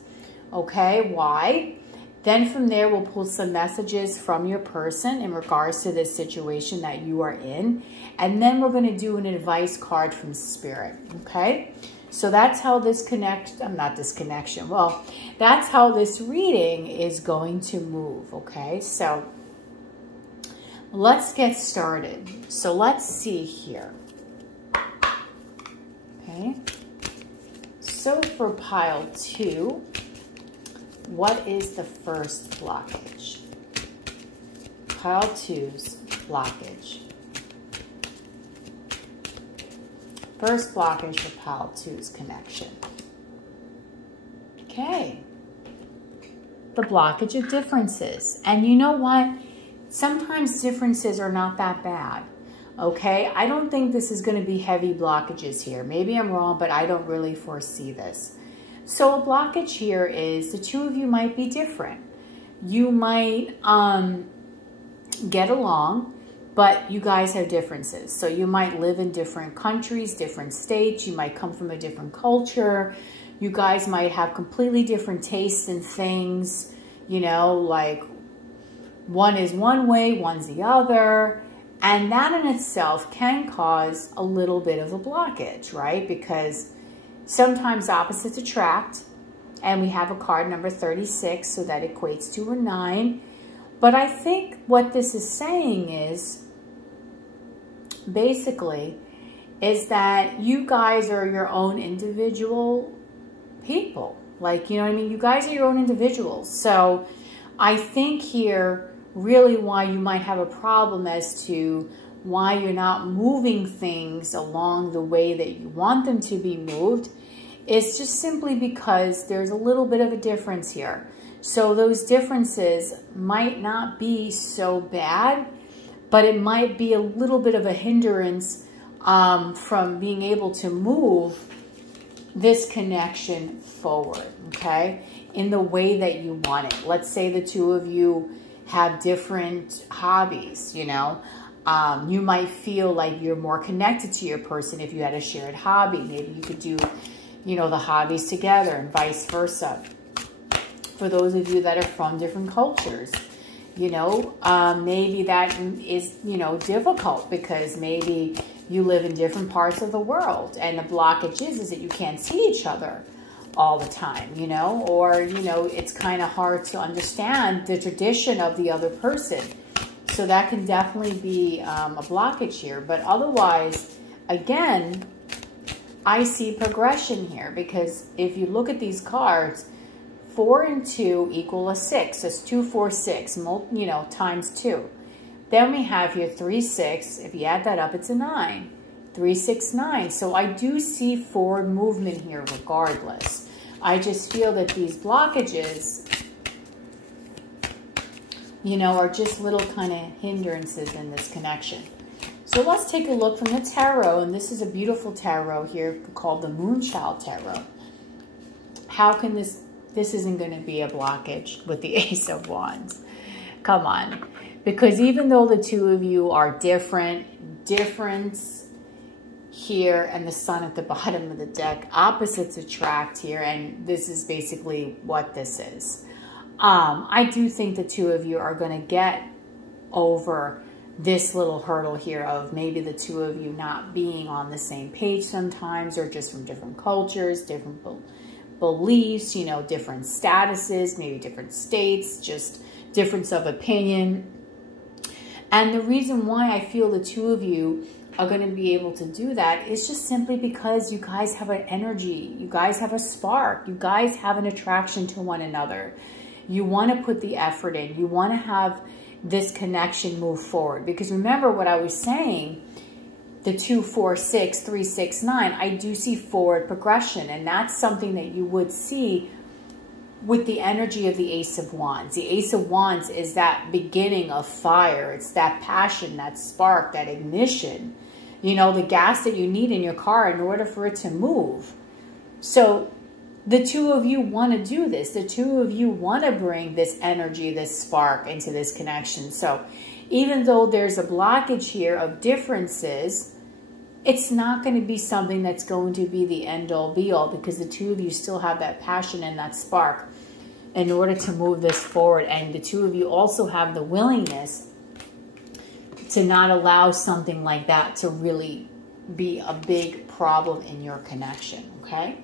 Okay, why? Then from there, we'll pull some messages from your person in regards to this situation that you are in. And then we're going to do an advice card from Spirit, okay? So that's how this that's how this reading is going to move, okay? So let's get started. So let's see here. Okay. So for pile 2, what is the first blockage? Pile 2's blockage. First blockage for pile 2's connection. Okay. The blockage of differences. And you know what? Sometimes differences are not that bad. Okay? I don't think this is going to be heavy blockages here. Maybe I'm wrong, but I don't really foresee this. So a blockage here is the two of you might be different. You might get along, but you guys have differences. So you might live in different countries, different states. You might come from a different culture. You guys might have completely different tastes in things. You know, like one is one way, one's the other. And that in itself can cause a little bit of a blockage, right? Because sometimes opposites attract, and we have a card number 36, so that equates to a 9. But I think what this is saying is, basically, is that you guys are your own individual people. Like, you know what I mean? You guys are your own individuals. So I think here, really why you might have a problem as to why you're not moving things along the way that you want them to be moved, is just simply because there's a little bit of a difference here. So those differences might not be so bad, but it might be a little bit of a hindrance from being able to move this connection forward, okay, in the way that you want it. Let's say the two of you have different hobbies, you know. You might feel like you're more connected to your person if you had a shared hobby. Maybe you could do, you know, the hobbies together and vice versa. For those of you that are from different cultures, you know, maybe that is, you know, difficult because maybe you live in different parts of the world, and the blockage is that you can't see each other all the time, you know, or, you know, it's kind of hard to understand the tradition of the other person. So that can definitely be a blockage here. But otherwise, again, I see progression here, because if you look at these cards, 4 and 2 equal a 6. That's 2, 4, 6, you know, times 2. Then we have here 3, 6. If you add that up, it's a 9. 3, 6, 9. So I do see forward movement here regardless. I just feel that these blockages, you know, are just little kind of hindrances in this connection. So let's take a look from the tarot. And this is a beautiful tarot here called the Moonchild Tarot. how can this isn't going to be a blockage with the Ace of Wands. Come on. Because even though the two of you are difference here and the Sun at the bottom of the deck, opposites attract here, and this is basically what this is. I do think the two of you are going to get over this little hurdle here of maybe the two of you not being on the same page sometimes, or just from different cultures, different beliefs, you know, different statuses, maybe different states, just difference of opinion. And the reason why I feel the two of you are going to be able to do that is just simply because you guys have an energy, you guys have a spark, you guys have an attraction to one another. You want to put the effort in, you want to have this connection move forward. Because remember what I was saying, the 2, 4, 6, 3, 6, 9, I do see forward progression. And that's something that you would see with the energy of the Ace of Wands. The Ace of Wands is that beginning of fire. It's that passion, that spark, that ignition. You know, the gas that you need in your car in order for it to move. So the two of you want to do this. The two of you want to bring this energy, this spark into this connection. So even though there's a blockage here of differences, it's not going to be something that's going to be the end-all be-all, because the two of you still have that passion and that spark in order to move this forward. And the two of you also have the willingness to not allow something like that to really be a big problem in your connection, okay?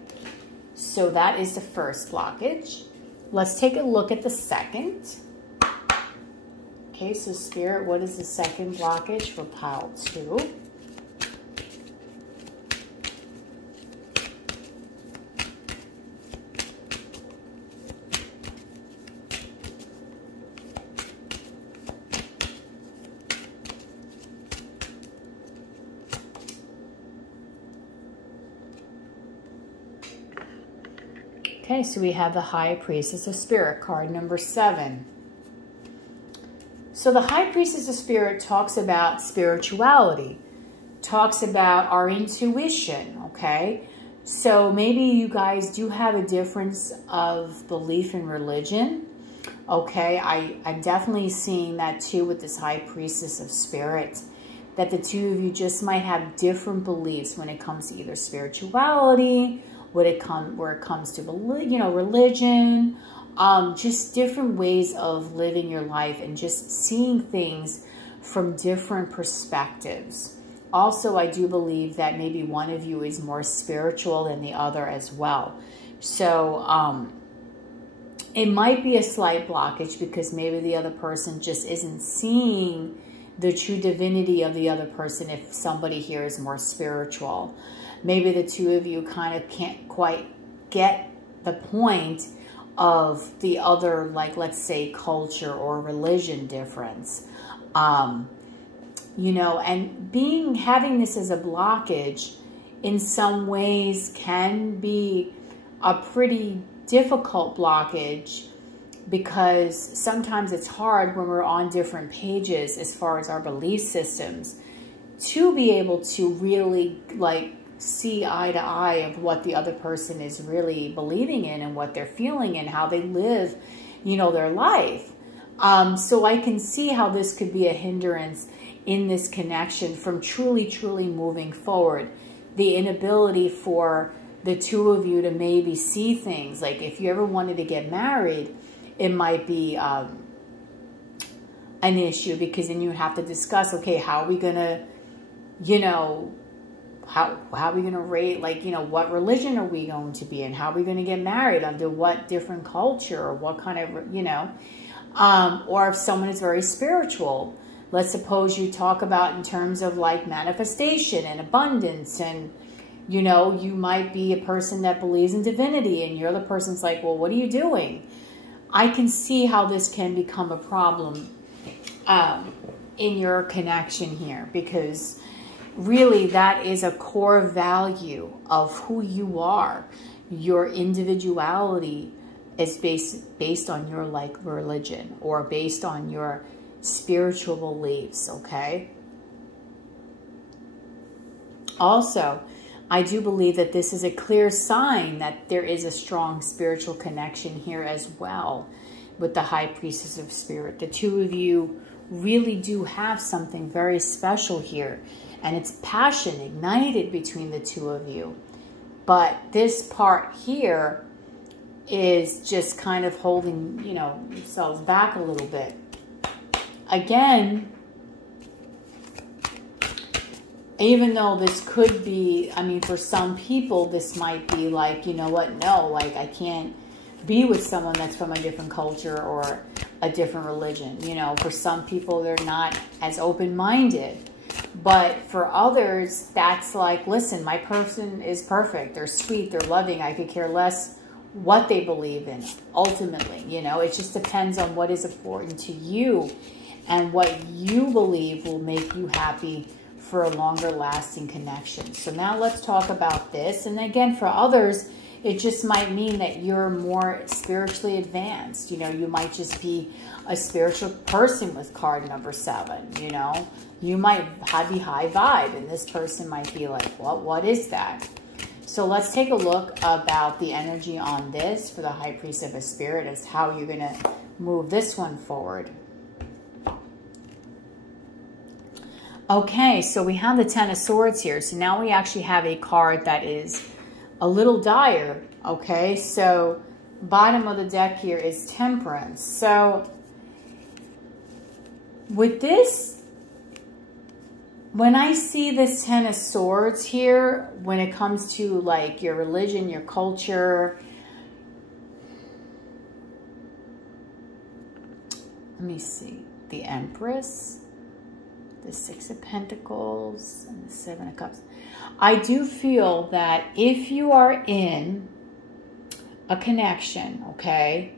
So that is the first blockage. Let's take a look at the second. Okay, so Spirit, what is the second blockage for pile 2? Okay, so we have the High Priestess of Spirit, card number 7. So the High Priestess of Spirit talks about spirituality, talks about our intuition, okay? So maybe you guys do have a difference of belief in religion, okay? I'm definitely seeing that too with this High Priestess of Spirit, that the two of you just might have different beliefs when it comes to either spirituality, where it comes to, you know, religion, just different ways of living your life and just seeing things from different perspectives. Also, I do believe that maybe one of you is more spiritual than the other as well. So it might be a slight blockage because maybe the other person just isn't seeing the true divinity of the other person if somebody here is more spiritual. Maybe the two of you kind of can't quite get the point of the other, like, let's say, culture or religion difference. You know, and having this as a blockage in some ways can be a pretty difficult blockage, because sometimes it's hard when we're on different pages as far as our belief systems to be able to really, like, see eye to eye of what the other person is really believing in and what they're feeling and how they live, you know, their life. So I can see how this could be a hindrance in this connection from truly, truly moving forward. The inability for the two of you to maybe see things. Like if you ever wanted to get married, it might be an issue, because then you have to discuss, okay, how are we going to, you know, how are we going to rate, like, you know, what religion are we going to be in? How are we going to get married? Under what different culture, or what kind of, you know, or if someone is very spiritual, let's suppose you talk about in terms of like manifestation and abundance, and, you know, you might be a person that believes in divinity and your other person's like, well, what are you doing? I can see how this can become a problem in your connection here, because really that is a core value of who you are. Your individuality is based on your, like, religion, or based on your spiritual beliefs, okay? Also, I do believe that this is a clear sign that there is a strong spiritual connection here as well with the High Priestess of Spirit. The two of you really do have something very special here, and it's passion ignited between the two of you. But this part here is just kind of holding, you know, yourselves back a little bit. Again, even though this could be, I mean, for some people, this might be like, you know what, no, like I can't be with someone that's from a different culture or a different religion. You know, for some people, they're not as open-minded. But for others, that's like, listen, my person is perfect. They're sweet, they're loving. I could care less what they believe in, ultimately. You know, it just depends on what is important to you and what you believe will make you happy for a longer lasting connection. So now let's talk about this. And again, for others, it just might mean that you're more spiritually advanced. You know, you might just be a spiritual person with card number 7, you know. You might be high vibe, and this person might be like, well, what is that? So let's take a look about the energy on this for the High Priest of a Spirit as how you're going to move this one forward. Okay, so we have the Ten of Swords here. So now we actually have a card that is a little dire, okay? So bottom of the deck here is Temperance. So with this, when I see this Ten of Swords here, when it comes to like your religion, your culture, let me see, the Empress, the Six of Pentacles, and the Seven of Cups. I do feel that if you are in a connection, okay,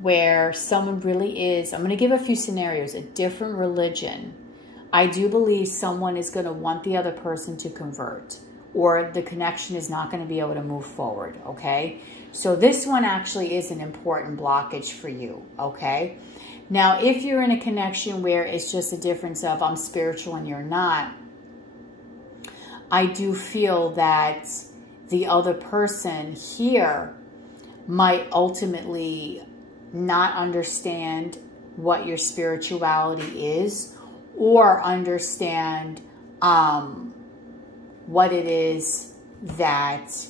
where someone really is, I'm going to give a few scenarios, a different religion, I do believe someone is going to want the other person to convert, or the connection is not going to be able to move forward, okay? So this one actually is an important blockage for you, okay? Now, if you're in a connection where it's just a difference of I'm spiritual and you're not, I do feel that the other person here might ultimately not understand what your spirituality is, or understand what it is that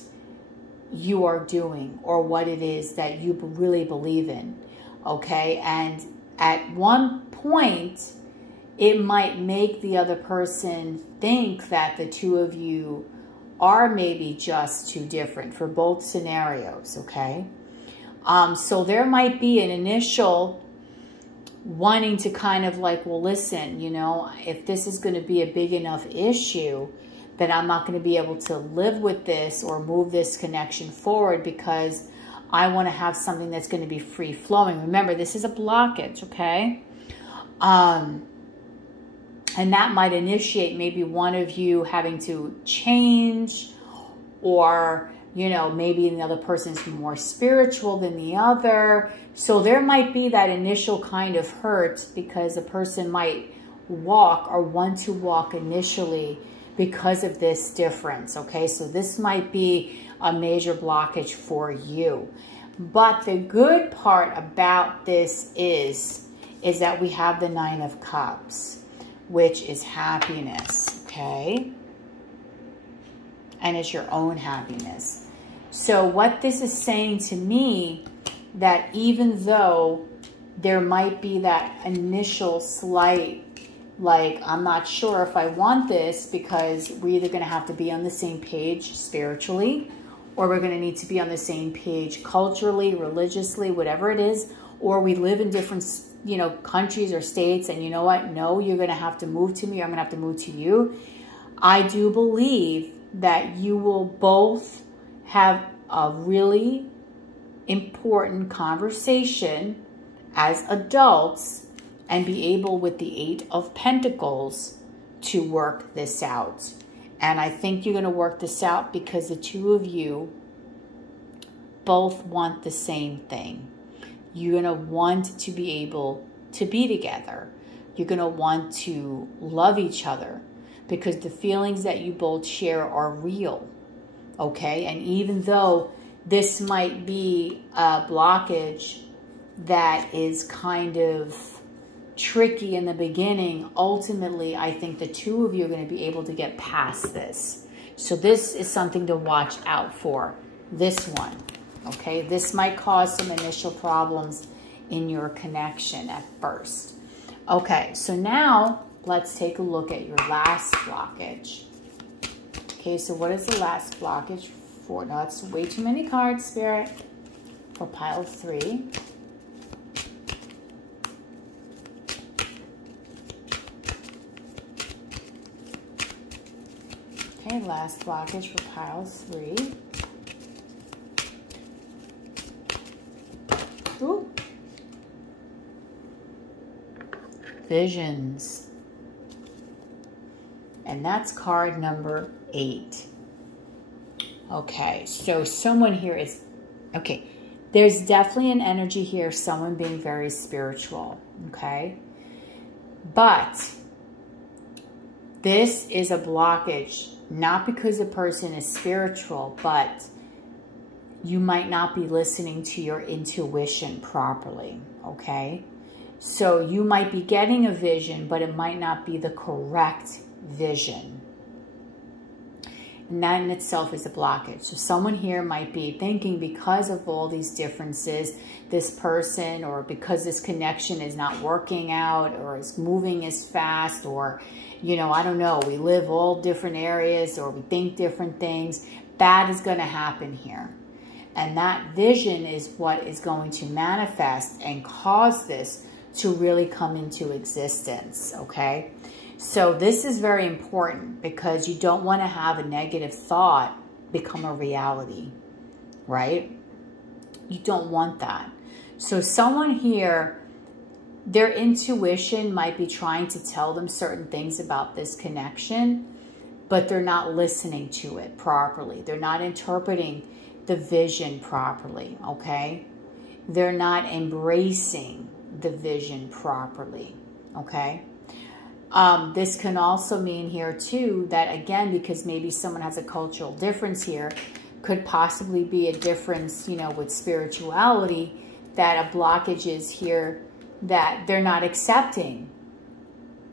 you are doing, or what it is that you really believe in, okay? And at one point, it might make the other person think that the two of you are maybe just too different for both scenarios, okay? So there might be an initial wanting to kind of like, well, listen, you know, if this is going to be a big enough issue, then I'm not going to be able to live with this or move this connection forward, because I want to have something that's going to be free flowing. Remember, this is a blockage, okay? And that might initiate maybe one of you having to change, or, you know, maybe the other person's more spiritual than the other. So there might be that initial kind of hurt, because a person might walk or want to walk initially because of this difference, okay? So this might be a major blockage for you. But the good part about this is that we have the Nine of Cups, which is happiness, okay? And it's your own happiness. So what this is saying to me, that even though there might be that initial slight, like, I'm not sure if I want this, because we're either going to have to be on the same page spiritually, or we're going to need to be on the same page culturally, religiously, whatever it is, or we live in different, you know, countries or states, and you know what? No, you're going to have to move to me, or I'm going to have to move to you. I do believe that you will both have a really important conversation as adults and be able, with the Eight of Pentacles, to work this out. And I think you're going to work this out because the two of you both want the same thing. You're going to want to be able to be together. You're going to want to love each other, because the feelings that you both share are real. okay? And even though this might be a blockage that is kind of tricky in the beginning, ultimately, I think the two of you are going to be able to get past this. So this is something to watch out for, this one, okay? This might cause some initial problems in your connection at first. Okay, so now let's take a look at your last blockage. Okay, so what is the last blockage for? Now, that's way too many cards, Spirit, for pile 3. Okay, last blockage for pile 3. Ooh. Visions. And that's card number 8. Okay, so someone here is, okay, there's definitely an energy here, someone being very spiritual, okay? But this is a blockage, not because the person is spiritual, but you might not be listening to your intuition properly, okay? So you might be getting a vision, but it might not be the correct vision. And that in itself is a blockage. So someone here might be thinking, because of all these differences, this person, or because this connection is not working out, or is moving as fast, or, you know, I don't know, we live all different areas, or we think different things, bad is going to happen here. And that vision is what is going to manifest and cause this to really come into existence, okay? So this is very important, because you don't want to have a negative thought become a reality, right? You don't want that. So someone here, their intuition might be trying to tell them certain things about this connection, but they're not listening to it properly. They're not interpreting the vision properly, okay? They're not embracing the vision properly, okay? This can also mean here too that, again, because maybe someone has a cultural difference here, could possibly be a difference, you know, with spirituality, that a blockage is here that they're not accepting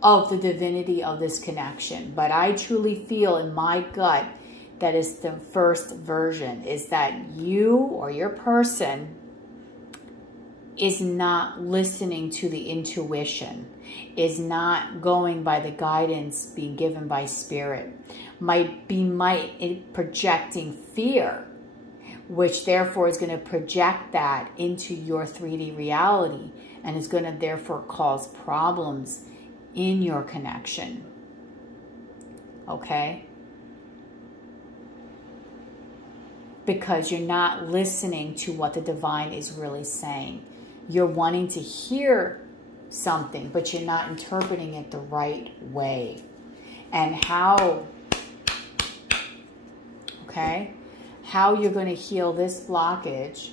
of the divinity of this connection. But I truly feel in my gut that is the first version, is that you or your person is not listening to the intuition, is not going by the guidance being given by spirit, might be projecting fear, which therefore is going to project that into your 3D reality, and is going to therefore cause problems in your connection, okay? Because you're not listening to what the divine is really saying. You're wanting to hear something, but you're not interpreting it the right way. And how, okay, how you're going to heal this blockage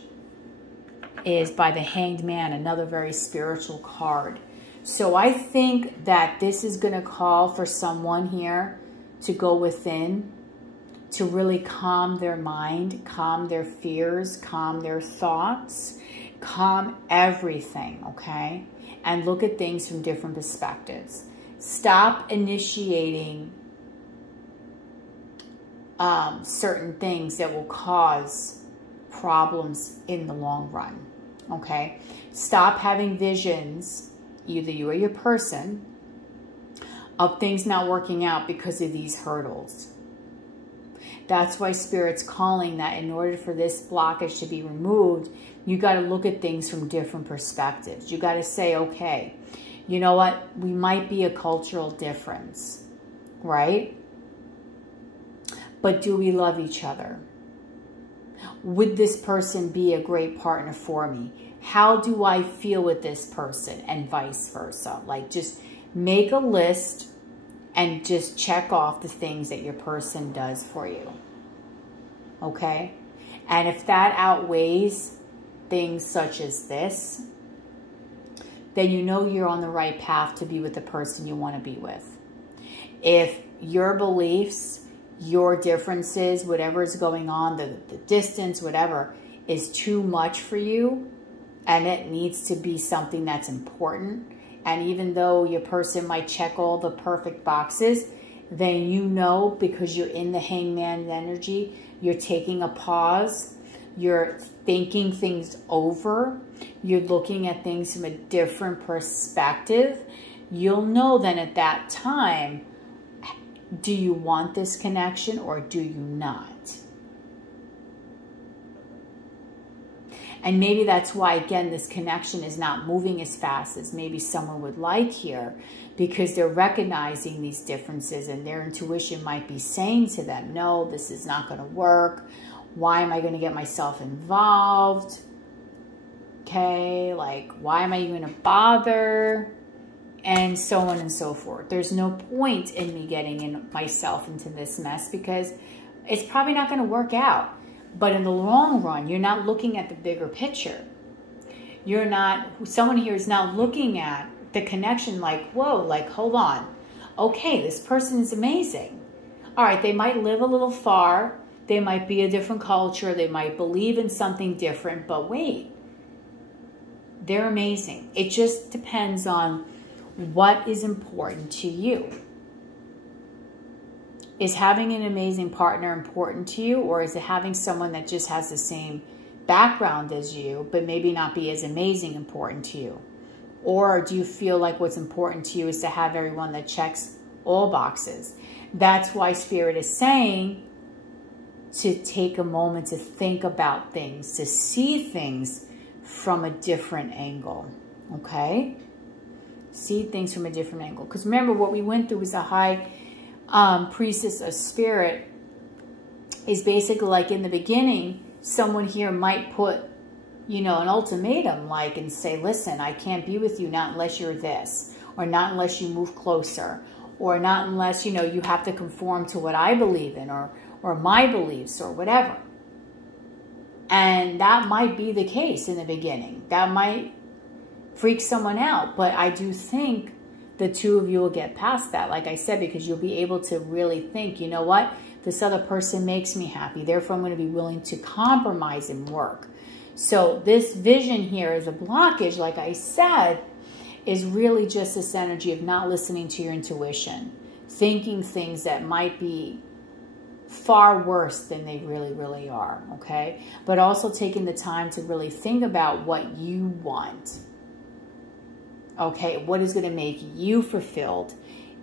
is by the Hanged Man, another very spiritual card. So I think that this is going to call for someone here to go within, to really calm their mind, calm their fears, calm their thoughts, calm everything, okay? And look at things from different perspectives. Stop initiating certain things that will cause problems in the long run, okay? Stop having visions, either you or your person, of things not working out because of these hurdles. That's why Spirit's calling that in order for this blockage to be removed, you got to look at things from different perspectives. You got to say, okay, you know what? We might be a cultural difference, right? But do we love each other? Would this person be a great partner for me? How do I feel with this person? And vice versa. Like, just make a list and just check off the things that your person does for you. Okay? And if that outweighs things such as this, then you know you're on the right path to be with the person you want to be with. If your beliefs, your differences, whatever is going on, the distance, whatever, is too much for you, and it needs to be something that's important. And even though your person might check all the perfect boxes, then you know, because you're in the hangman energy, you're taking a pause, you're thinking things over, you're looking at things from a different perspective. You'll know then at that time, do you want this connection or do you not? And maybe that's why, again, this connection is not moving as fast as maybe someone would like here, because they're recognizing these differences and their intuition might be saying to them, no, this is not going to work. Why am I going to get myself involved? Okay, like, why am I even going to bother? And so on and so forth. There's no point in me getting myself into this mess because it's probably not going to work out. But in the long run, you're not looking at the bigger picture. You're not, someone here is not looking at the connection like, whoa, like, hold on. Okay, this person is amazing. All right, they might live a little far. They might be a different culture. They might believe in something different. But wait, they're amazing. It just depends on what is important to you. Is having an amazing partner important to you, or is it having someone that just has the same background as you, but maybe not be as amazing important to you? Or do you feel like what's important to you is to have everyone that checks all boxes? That's why Spirit is saying to take a moment to think about things, to see things from a different angle, okay? See things from a different angle. Because remember, what we went through was a high priestess of spirit is basically like in the beginning, someone here might put, you know, an ultimatum, like, and say, listen, I can't be with you not unless you're this, or not unless you move closer, or not unless, you know, you have to conform to what I believe in, or my beliefs, or whatever. And that might be the case in the beginning. That might freak someone out, but I do think the two of you will get past that, like I said, because you'll be able to really think, you know what, this other person makes me happy, therefore I'm going to be willing to compromise and work. So this vision here is a blockage, like I said, is really just this energy of not listening to your intuition, thinking things that might be far worse than they really, really are, okay? But also taking the time to really think about what you want. Okay, what is going to make you fulfilled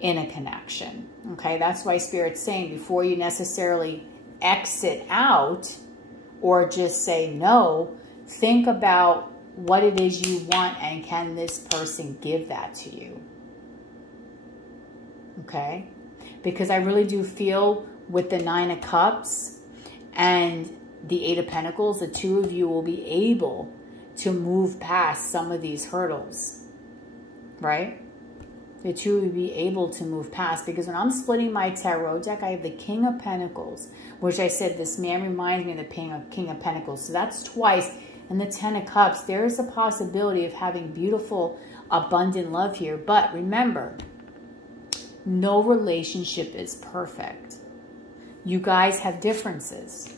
in a connection? Okay, that's why Spirit's saying before you necessarily exit out or just say no, think about what it is you want and can this person give that to you? Okay, because I really do feel with the 9 of Cups and the 8 of Pentacles, the two of you will be able to move past some of these hurdles. Right? The two will be able to move past, because when I'm splitting my tarot deck, I have the King of Pentacles, which I said this man reminds me of the King of Pentacles. So that's twice. And the 10 of Cups, there is a possibility of having beautiful, abundant love here. But remember, no relationship is perfect. You guys have differences.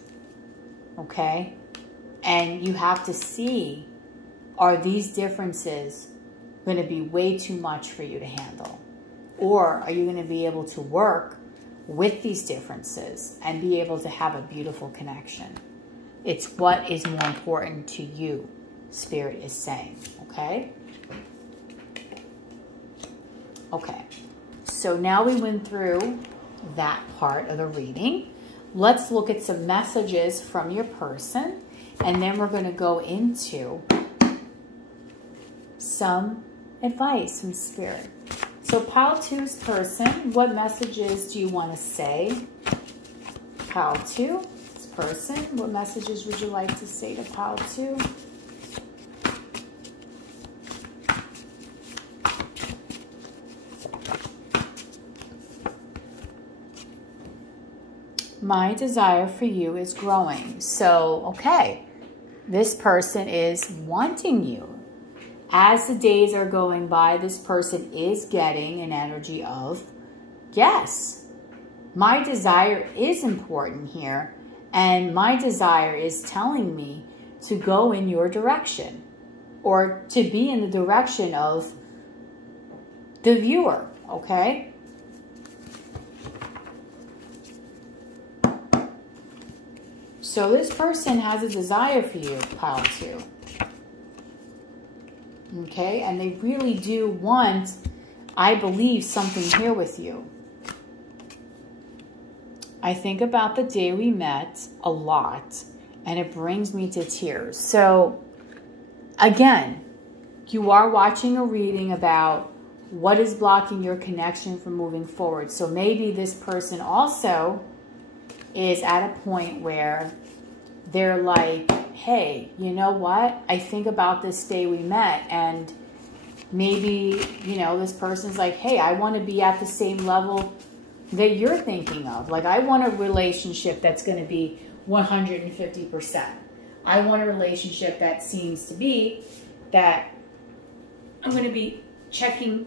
Okay? And you have to see, are these differences going to be way too much for you to handle? Or are you going to be able to work with these differences and be able to have a beautiful connection? It's what is more important to you, Spirit is saying, okay? Okay, so now we went through that part of the reading. Let's look at some messages from your person, and then we're going to go into some advice from Spirit. So pile 2's person, what messages do you want to say? Pile 2's person, what messages would you like to say to pile 2? My desire for you is growing. So, okay, this person is wanting you. As the days are going by, this person is getting an energy of yes. My desire is important here, and my desire is telling me to go in your direction, or to be in the direction of the viewer, okay? So this person has a desire for you, pile 2. Okay, and they really do want, I believe, something here with you. I think about the day we met a lot, and it brings me to tears. So, again, you are watching a reading about what is blocking your connection from moving forward. So maybe this person also is at a point where they're like, hey, you know what? I think about this day we met, and maybe, you know, this person's like, hey, I want to be at the same level that you're thinking of. Like, I want a relationship that's going to be 150%. I want a relationship that seems to be that I'm going to be checking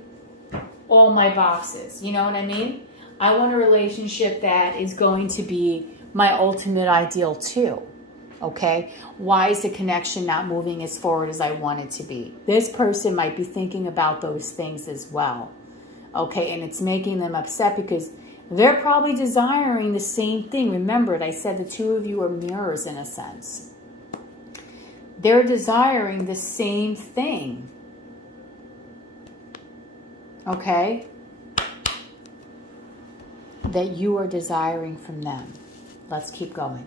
all my boxes. You know what I mean? I want a relationship that is going to be my ultimate ideal too. Okay? Why is the connection not moving as forward as I want it to be? This person might be thinking about those things as well. Okay? And it's making them upset because they're probably desiring the same thing. Remember, I said the two of you are mirrors in a sense. They're desiring the same thing. Okay? That you are desiring from them. Let's keep going.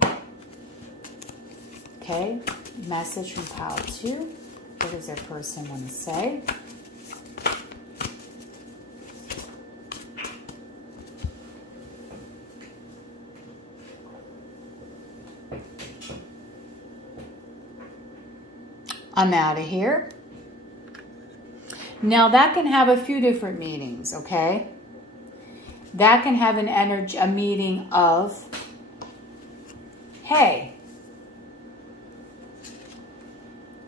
Okay? Message from pile 2. What does their person want to say? I'm out of here. Now that can have a few different meanings, okay? That can have an energy, a meaning of, hey,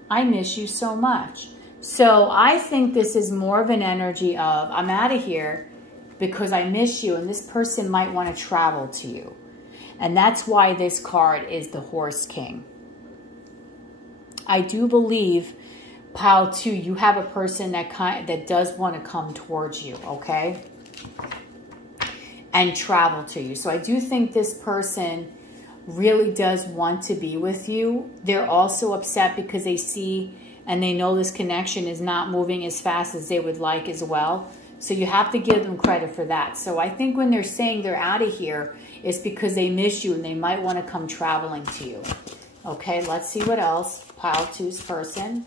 I miss you so much. So I think this is more of an energy of, I'm out of here because I miss you, and this person might want to travel to you. And that's why this card is the Horse King. I do believe, pile 2, you have a person that does want to come towards you, okay? And travel to you. So I do think this person really does want to be with you. They're also upset because they see and they know this connection is not moving as fast as they would like as well. So you have to give them credit for that. So I think when they're saying they're out of here, it's because they miss you and they might want to come traveling to you. Okay, let's see what else. Pile 2's person.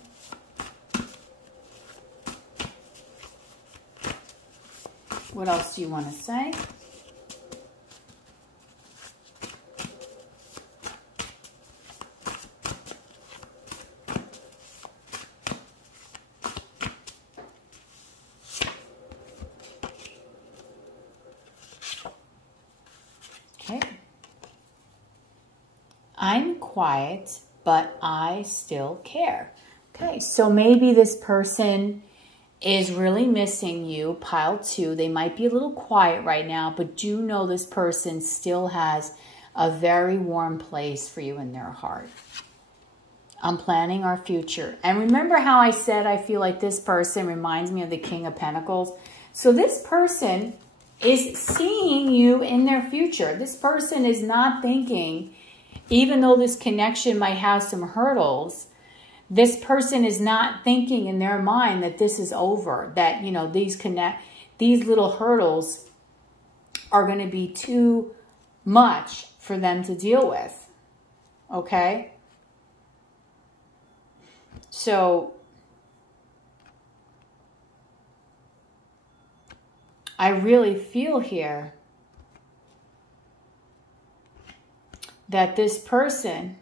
What else do you want to say? Okay. I'm quiet, but I still care. Okay, so maybe this person is really missing you, pile 2. They might be a little quiet right now, but do know this person still has a very warm place for you in their heart. I'm planning our future. And remember how I said I feel like this person reminds me of the King of Pentacles? So this person is seeing you in their future. This person is not thinking, even though this connection might have some hurdles, this person is not thinking in their mind that this is over, that, you know, these little hurdles are going to be too much for them to deal with. Okay? So I really feel here that this person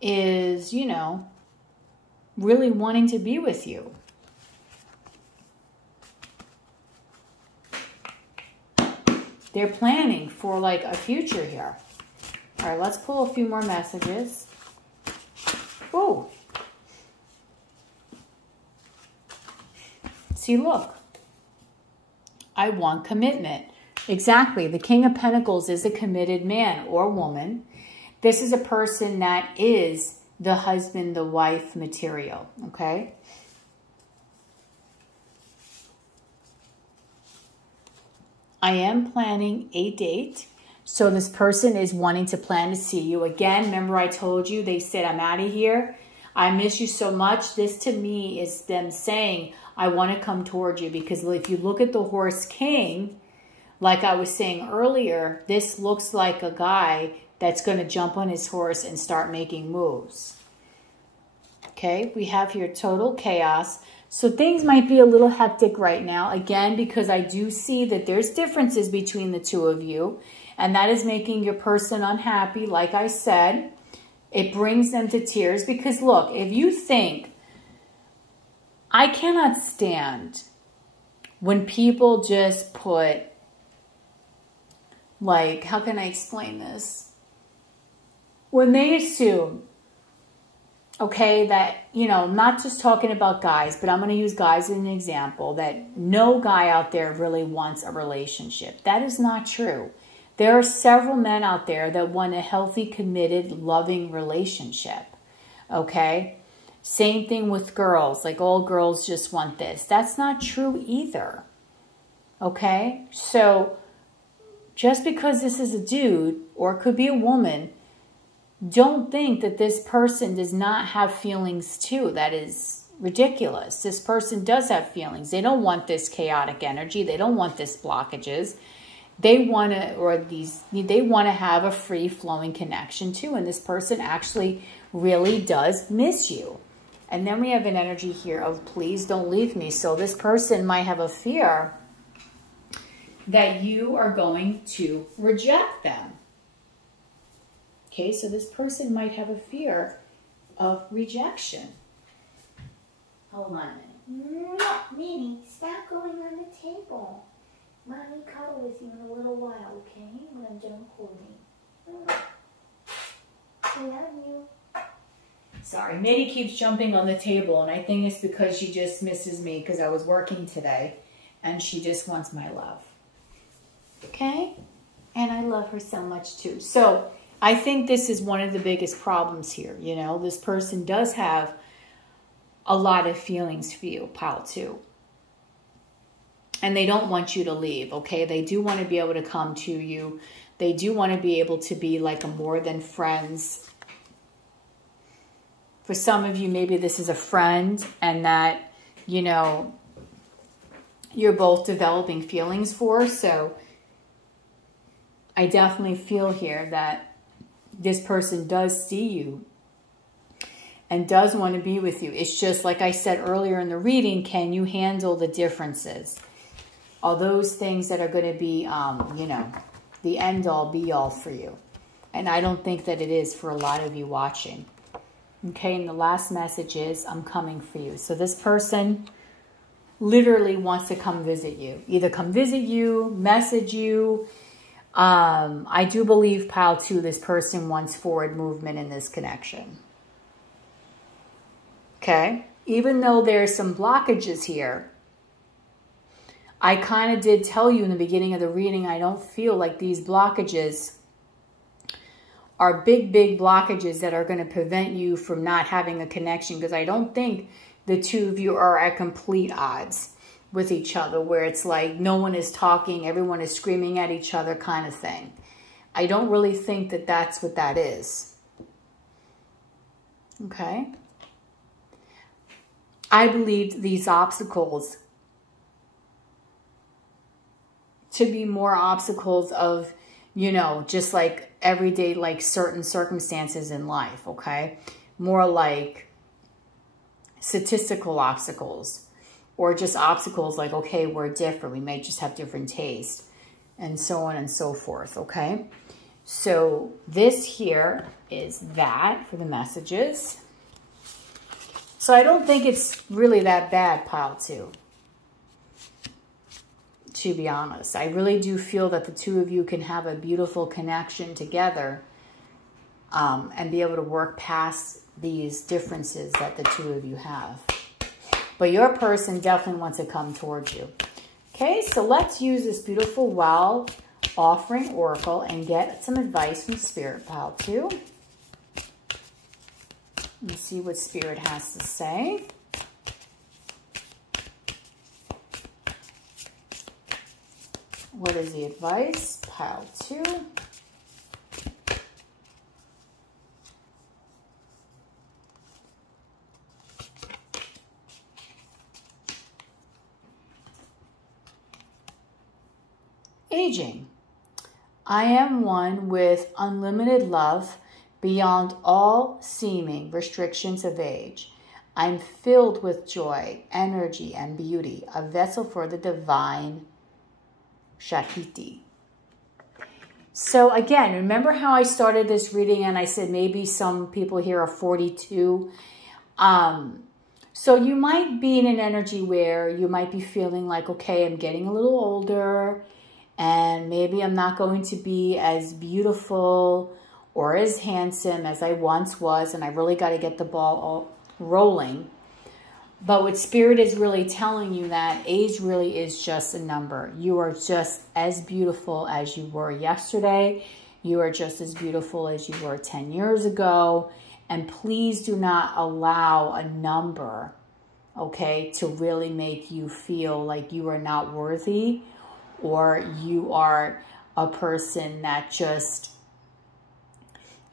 is, you know, really wanting to be with you. They're planning for like a future here. All right, let's pull a few more messages. Ooh. See, look. I want commitment. Exactly. The King of Pentacles is a committed man or woman. This is a person that is the husband, the wife material, okay? I am planning a date. So this person is wanting to plan to see you. Again, remember I told you, they said, I'm out of here. I miss you so much. This to me is them saying, I want to come towards you. Because if you look at the Horse King, like I was saying earlier, this looks like a guy that's going to jump on his horse and start making moves. Okay, we have here total chaos. So things might be a little hectic right now. Again, because I do see that there's differences between the two of you. And that is making your person unhappy. Like I said, it brings them to tears. Because look, if you think, I cannot stand when people just put, like, how can I explain this? When they assume, okay, that, you know, not just talking about guys, but I'm going to use guys as an example, that no guy out there really wants a relationship. That is not true. There are several men out there that want a healthy, committed, loving relationship, okay? Same thing with girls, like all girls just want this. That's not true either, okay? So just because this is a dude, or it could be a woman, don't think that this person does not have feelings too. That is ridiculous. This person does have feelings. They don't want this chaotic energy. They don't want this blockages. They want to, they want to have a free-flowing connection too. And this person actually really does miss you. And then we have an energy here of please don't leave me. So this person might have a fear that you are going to reject them. Okay, so this person might have a fear of rejection. Hold on a minute. Minnie, stop going on the table. Mommy cuddle with you in a little while, okay? When I'm done recording. I love you. Sorry, Minnie keeps jumping on the table, and I think it's because she just misses me because I was working today, and she just wants my love. Okay? And I love her so much too. So I think this is one of the biggest problems here. You know, this person does have a lot of feelings for you, pile 2. And they don't want you to leave, okay? They do want to be able to come to you. They do want to be able to be like a more than friends. For some of you, maybe this is a friend and that, you know, you're both developing feelings for. So I definitely feel here that this person does see you and does want to be with you. It's just like I said earlier in the reading, can you handle the differences? Are those things that are going to be, you know, the end-all, be-all for you? And I don't think that it is for a lot of you watching. Okay, and the last message is, I'm coming for you. So this person literally wants to come visit you. Either come visit you, message you. I do believe, pile 2, this person wants forward movement in this connection. Okay, even though there's some blockages here, I kind of did tell you in the beginning of the reading, I don't feel like these blockages are big, big blockages that are going to prevent you from not having a connection. Because I don't think the two of you are at complete odds with each other, where it's like no one is talking, everyone is screaming at each other kind of thing. I don't really think that that's what that is. Okay? I believe these obstacles to be more obstacles of, you know, just like everyday, like certain circumstances in life, okay? More like statistical obstacles, or just obstacles like, okay, we're different. We may just have different taste, and so on and so forth, okay? So this here is that for the messages. So I don't think it's really that bad, pile 2. To be honest, I really do feel that the two of you can have a beautiful connection together and be able to work past these differences that the two of you have. But your person definitely wants to come towards you. Okay, so let's use this beautiful Well Offering Oracle and get some advice from Spirit, pile 2. And see what Spirit has to say. What is the advice? Pile 2. Aging. I am one with unlimited love beyond all seeming restrictions of age. I'm filled with joy, energy, and beauty, a vessel for the divine Shakti. So again, remember how I started this reading and I said maybe some people here are 42. So you might be in an energy where you might be feeling like, okay, I'm getting a little older and maybe I'm not going to be as beautiful or as handsome as I once was, and I really got to get the ball all rolling. But what Spirit is really telling you that age really is just a number. You are just as beautiful as you were yesterday. You are just as beautiful as you were 10 years ago. And please do not allow a number, okay, to really make you feel like you are not worthy or you are a person that just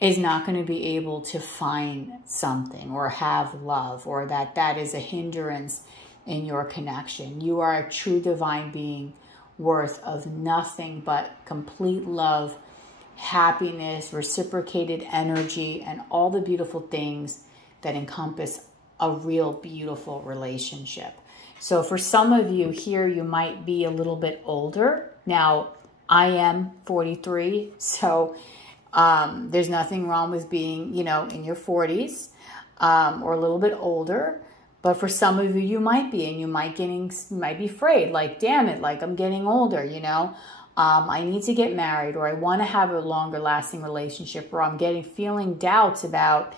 is not going to be able to find something or have love, or that is a hindrance in your connection. You are a true divine being worth of nothing but complete love, happiness, reciprocated energy, and all the beautiful things that encompass a real beautiful relationship. So for some of you here, you might be a little bit older. Now, I am 43, so there's nothing wrong with being, you know, in your 40s or a little bit older. But for some of you, you might be, and you might be afraid, like, damn it, like I'm getting older, you know. I need to get married, or I want to have a longer lasting relationship, or I'm feeling doubts about,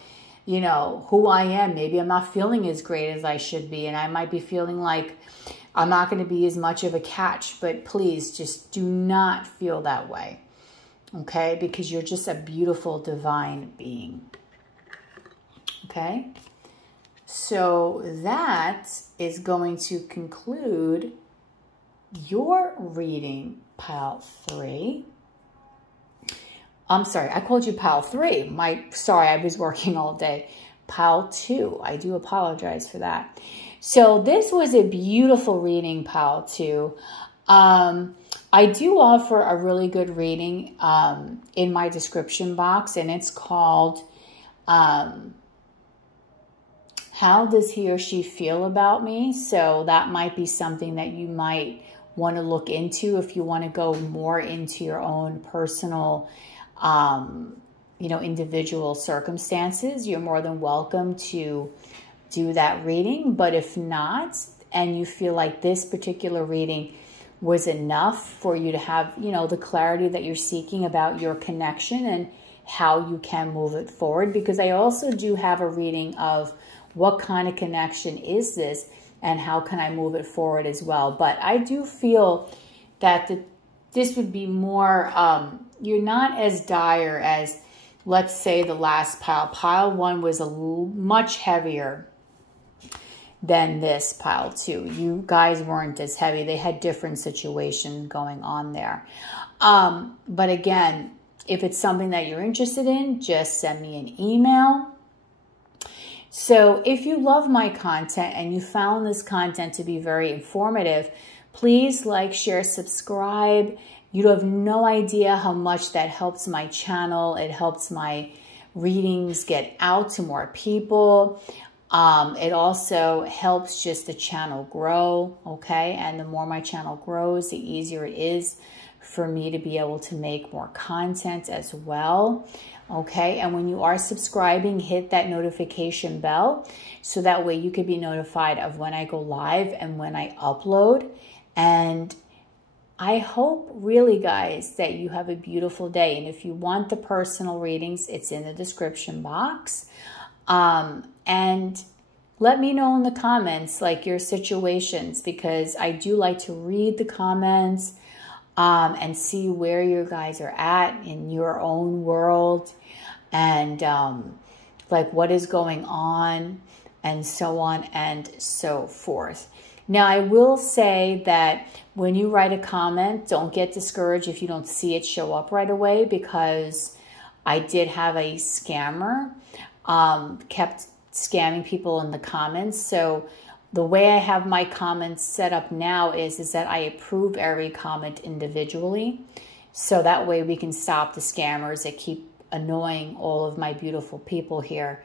you know, who I am. Maybe I'm not feeling as great as I should be, and I might be feeling like I'm not going to be as much of a catch. But please just do not feel that way, okay? Because you're just a beautiful divine being, okay? So that is going to conclude your reading, pile 3. I'm sorry, I called you pile 3. Sorry, I was working all day. Pile 2, I do apologize for that. So this was a beautiful reading, pile 2. I do offer a really good reading in my description box, and it's called How Does He or She Feel About Me? So that might be something that you might want to look into if you want to go more into your own personal you know, individual circumstances. You're more than welcome to do that reading. But if not, and you feel like this particular reading was enough for you to have, you know, the clarity that you're seeking about your connection and how you can move it forward, because I also do have a reading of what kind of connection is this and how can I move it forward as well. But I do feel that this would be more, you're not as dire as, let's say, the last pile. Pile 1 was much heavier than this pile 2. You guys weren't as heavy. They had different situations going on there. But again, if it's something that you're interested in, just send me an email. So if you love my content and you found this content to be very informative, please like, share, subscribe. You have no idea how much that helps my channel. It helps my readings get out to more people. It also helps just the channel grow, okay? And the more my channel grows, the easier it is for me to be able to make more content as well, okay? And when you are subscribing, hit that notification bell so that way you could be notified of when I go live and when I upload. And I hope really, guys, that you have a beautiful day. And if you want the personal readings, it's in the description box. And let me know in the comments, like, your situations, because I do like to read the comments and see where you guys are at in your own world, and like what is going on, and so on and so forth. Now, I will say that when you write a comment, don't get discouraged if you don't see it show up right away, because I did have a scammer kept scamming people in the comments. So the way I have my comments set up now is that I approve every comment individually. So that way we can stop the scammers that keep annoying all of my beautiful people here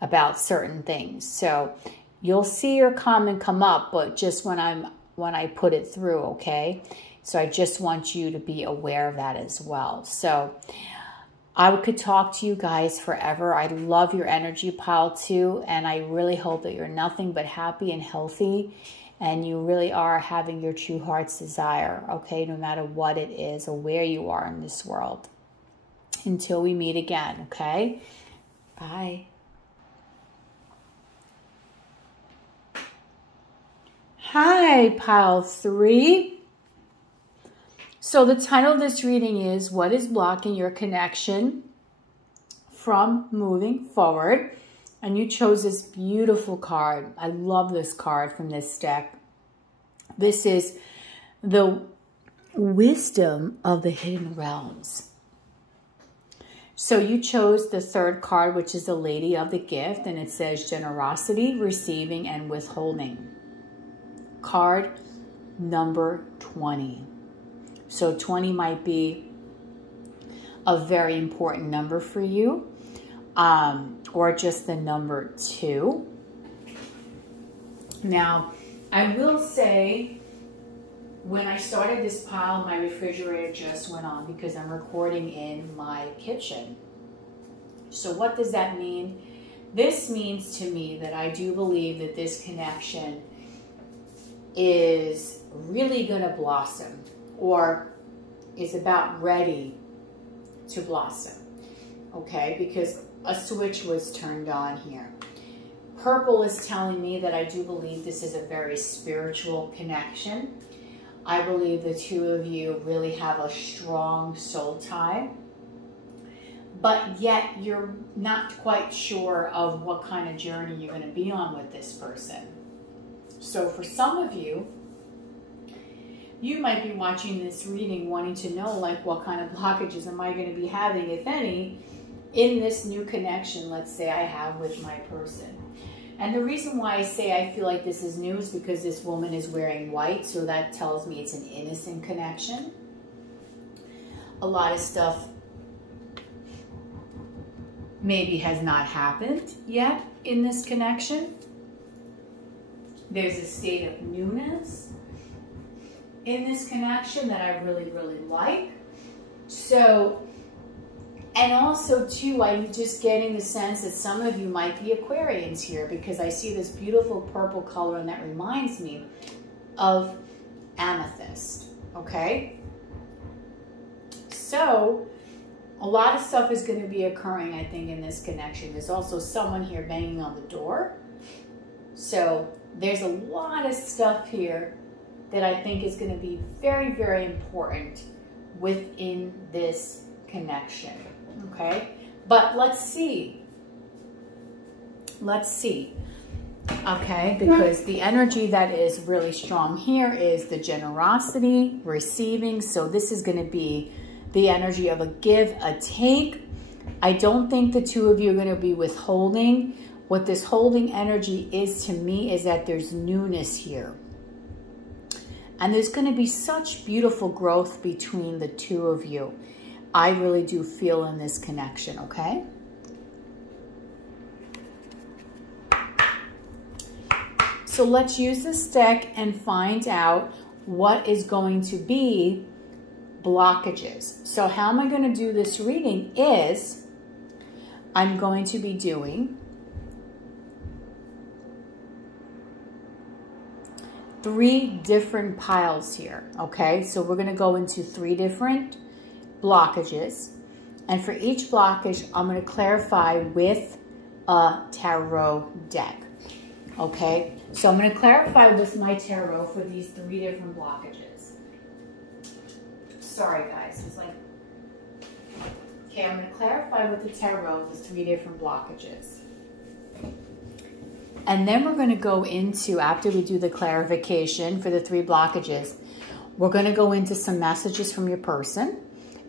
about certain things. So you'll see your comment come up, but just when I put it through, okay? So I just want you to be aware of that as well. So I could talk to you guys forever. I love your energy, pile 2, and I really hope that you're nothing but happy and healthy, and you really are having your true heart's desire, okay, no matter what it is or where you are in this world. Until we meet again, okay? Bye. Hi, pile 3. So the title of this reading is, what is blocking your connection from moving forward? And you chose this beautiful card. I love this card from this deck. This is the wisdom of the hidden realms. So you chose the 3rd card, which is the Lady of the Gift, and it says generosity, receiving, and withholding. Card number 20. So 20 might be a very important number for you, or just the number 2. Now, I will say, when I started this pile, my refrigerator just went on because I'm recording in my kitchen. So what does that mean? This means to me that I do believe that this connection is really going to blossom, or is about ready to blossom, okay? Because a switch was turned on here. Purple is telling me that I do believe this is a very spiritual connection. I believe the 2 of you really have a strong soul tie, but yet you're not quite sure of what kind of journey you're going to be on with this person. So for some of you, you might be watching this reading wanting to know, like, what kind of blockages am I going to be having, if any, in this new connection, let's say, I have with my person. And the reason why I say I feel like this is new is because this woman is wearing white, so that tells me it's an innocent connection. A lot of stuff maybe has not happened yet in this connection. There's a state of newness in this connection that I really, really like. So, and also too, I'm just getting the sense that some of you might be Aquarians here, because I see this beautiful purple color, and that reminds me of amethyst, okay? So, a lot of stuff is going to be occurring, I think, in this connection. There's also someone here banging on the door. So, there's a lot of stuff here that I think is going to be very, very important within this connection, okay? But let's see. Let's see, okay? Because the energy that is really strong here is the generosity, receiving. So this is going to be the energy of a give, a take. I don't think the 2 of you are going to be withholding. What this holding energy is to me is that there's newness here. And there's going to be such beautiful growth between the 2 of you. I really do feel in this connection, okay? So let's use this deck and find out what is going to be blockages. So how am I going to do this reading is I'm going to be doing 3 different piles here, okay? So we're going to go into 3 different blockages, and for each blockage, I'm going to clarify with a tarot deck. Okay, so I'm going to clarify with my tarot for these 3 different blockages. Sorry, guys. It's like, okay, I'm going to clarify with the tarot the 3 different blockages. And then we're going to go into, after we do the clarification for the 3 blockages, we're going to go into some messages from your person.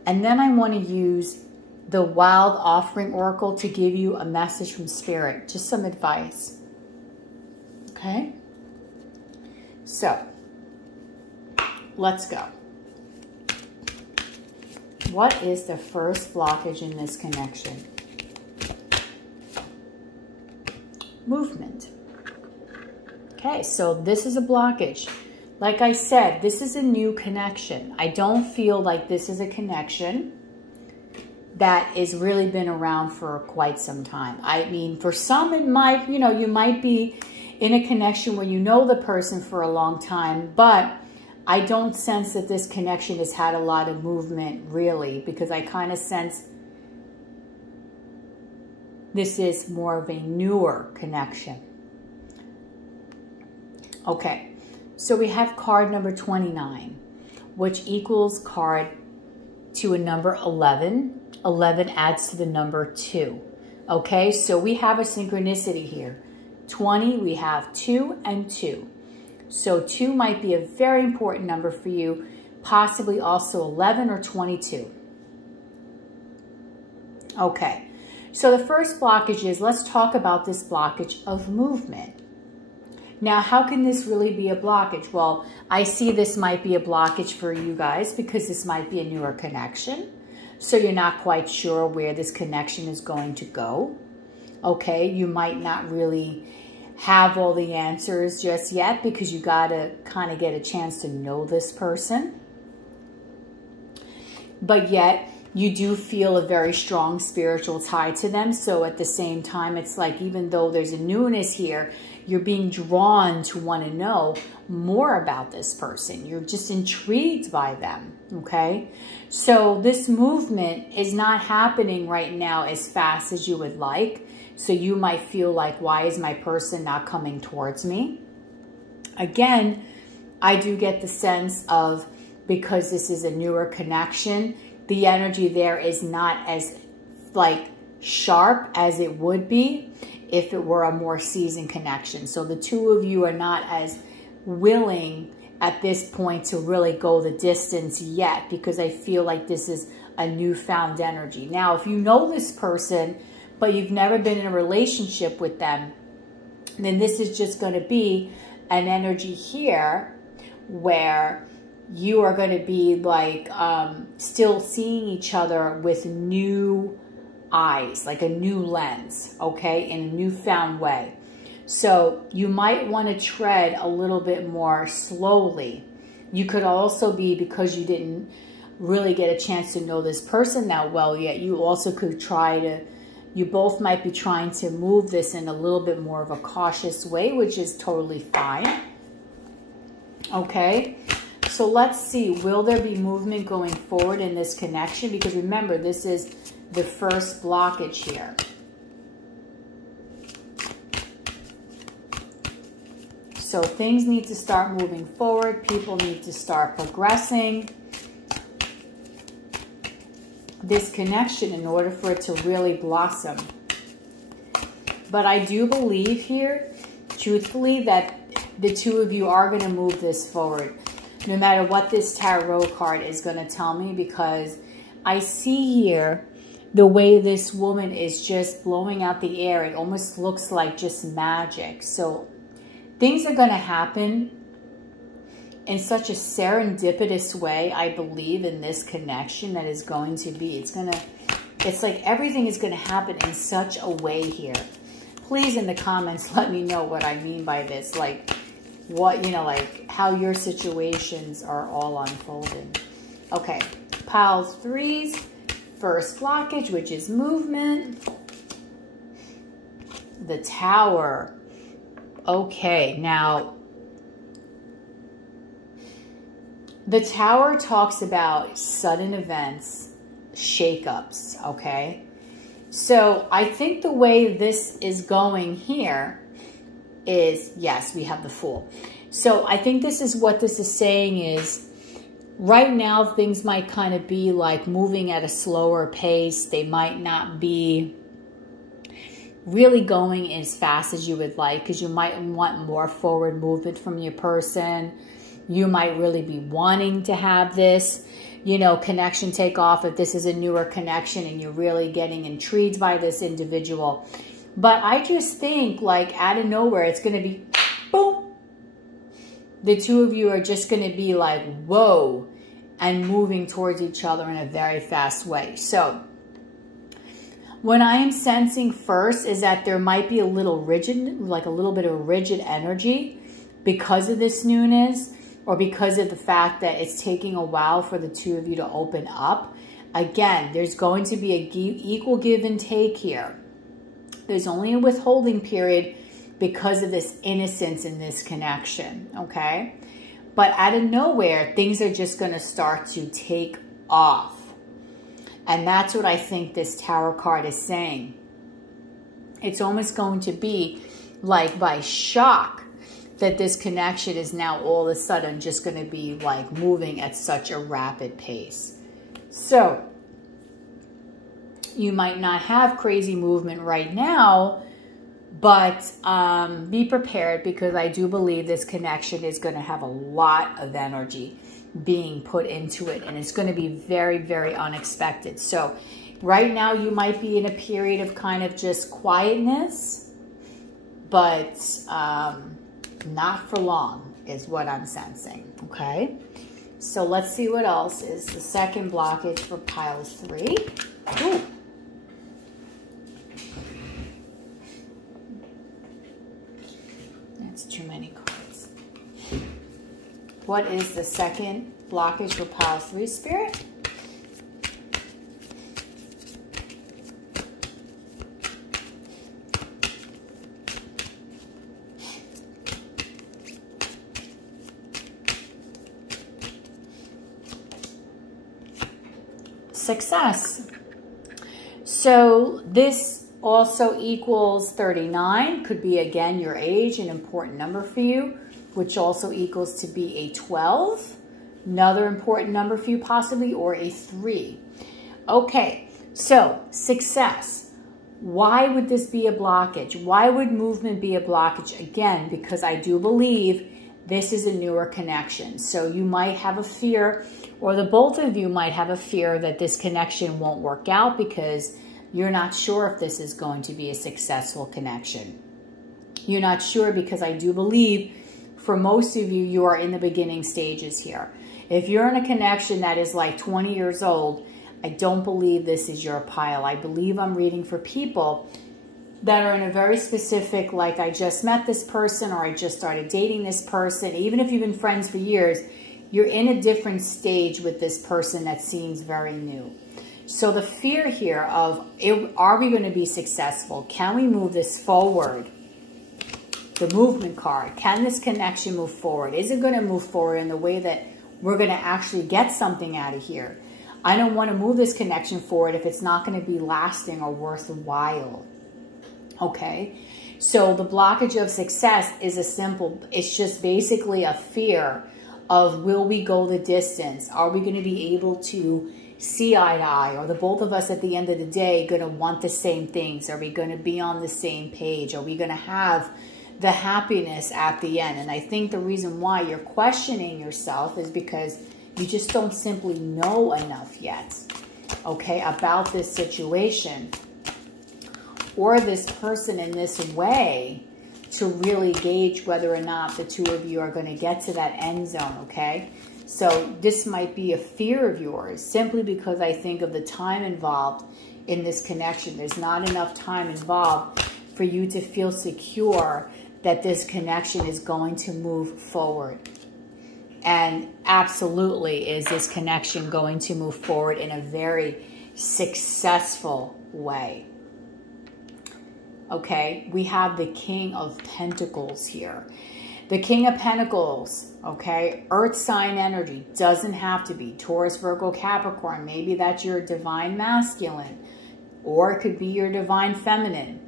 And then I want to use the Wild Offering Oracle to give you a message from Spirit, just some advice. Okay? So, let's go. What is the first blockage in this connection? Movement. Okay, so this is a blockage. Like I said, this is a new connection. I don't feel like this is a connection that has really been around for quite some time. I mean, for some it might, you might be in a connection where you know the person for a long time, but I don't sense that this connection has had a lot of movement really, because I kind of sense this is more of a newer connection. Okay, so we have card number 29, which equals card to a number 11. 11 adds to the number 2. Okay, so we have a synchronicity here. 20, we have 2 and 2. So 2 might be a very important number for you, possibly also 11 or 22. Okay. So the first blockage is, let's talk about this blockage of movement. Now, how can this really be a blockage? Well, I see this might be a blockage for you guys because this might be a newer connection. So you're not quite sure where this connection is going to go. Okay, you might not really have all the answers just yet because you got to kind of get a chance to know this person. But yet, you do feel a very strong spiritual tie to them. So at the same time, it's like even though there's a newness here, you're being drawn to want to know more about this person. You're just intrigued by them, okay? So this movement is not happening right now as fast as you would like. So you might feel like, why is my person not coming towards me? Again, I do get the sense of, because this is a newer connection, the energy there is not as like sharp as it would be if it were a more seasoned connection. So the two of you are not as willing at this point to really go the distance yet, because I feel like this is a newfound energy. Now, if you know this person, but you've never been in a relationship with them, then this is just going to be an energy here where you are going to be like still seeing each other with new eyes, like a new lens, okay, in a newfound way. So you might want to tread a little bit more slowly. You could also be, because you didn't really get a chance to know this person that well yet, you also could try to, you both might be trying to move this in a little bit more of a cautious way, which is totally fine. Okay. So let's see, will there be movement going forward in this connection? Because remember, this is the first blockage here. So things need to start moving forward. People need to start progressing this connection in order for it to really blossom. But I do believe here, truthfully, that the two of you are going to move this forward, no matter what this tarot card is going to tell me, because I see here the way this woman is just blowing out the air. It almost looks like just magic. So things are going to happen in such a serendipitous way, I believe, in this connection that is going to be. It's like everything is going to happen in such a way here. Please, in the comments, let me know what I mean by this. Like, what, you know, like how your situations are all unfolding. Okay, piles threes, first blockage, which is movement. The Tower. Okay, now the Tower talks about sudden events, shakeups, okay? So I think the way this is going here is, yes, we have the Fool. So I think this is what this is saying is, right now things might kind of be like moving at a slower pace. They might not be really going as fast as you would like, because you might want more forward movement from your person. You might really be wanting to have this, you know, connection take off if this is a newer connection and you're really getting intrigued by this individual. But I just think, like, out of nowhere, it's going to be boom. The two of you are just going to be like, whoa, and moving towards each other in a very fast way. So what I am sensing first is that there might be a little rigid, like a little bit of a rigid energy because of this newness, or because of the fact that it's taking a while for the two of you to open up. Again, there's going to be an equal give and take here. There's only a withholding period because of this innocence in this connection, okay? But out of nowhere, things are just going to start to take off. And that's what I think this tarot card is saying. It's almost going to be like by shock that this connection is now all of a sudden just going to be like moving at such a rapid pace. So you might not have crazy movement right now, but be prepared, because I do believe this connection is going to have a lot of energy being put into it, and it's going to be very, very unexpected. So right now you might be in a period of kind of just quietness, but not for long is what I'm sensing, okay? So let's see what else is the second blockage for pile 3. Ooh. That's too many cards. What is the second blockage for pile 3, Spirit? Success. So this also equals 39. Could be, again, your age, an important number for you, which also equals to be a 12. Another important number for you possibly, or a 3. Okay, so success. Why would this be a blockage? Why would movement be a blockage? Again, because I do believe this is a newer connection. So you might have a fear, or the both of you might have a fear that this connection won't work out because you're not sure if this is going to be a successful connection. You're not sure because I do believe for most of you, you are in the beginning stages here. If you're in a connection that is like 20 years old, I don't believe this is your pile. I believe I'm reading for people that are in a very specific, like I just met this person, or I just started dating this person. Even if you've been friends for years, you're in a different stage with this person that seems very new. So the fear here of, are we going to be successful? Can we move this forward? The movement card. Can this connection move forward? Is it going to move forward in the way that we're going to actually get something out of here? I don't want to move this connection forward if it's not going to be lasting or worthwhile. Okay? So the blockage of success is it's just basically a fear of, will we go the distance? Are we going to be able to see eye to eye? Are the both of us at the end of the day going to want the same things? Are we going to be on the same page? Are we going to have the happiness at the end? And I think the reason why you're questioning yourself is because you just don't simply know enough yet, okay, about this situation or this person in this way to really gauge whether or not the two of you are going to get to that end zone, okay? So this might be a fear of yours simply because I think of the time involved in this connection. There's not enough time involved for you to feel secure that this connection is going to move forward. And absolutely is this connection going to move forward in a very successful way. Okay, we have the King of Pentacles here. The King of Pentacles, okay, earth sign energy, doesn't have to be Taurus, Virgo, Capricorn. Maybe that's your divine masculine, or it could be your divine feminine.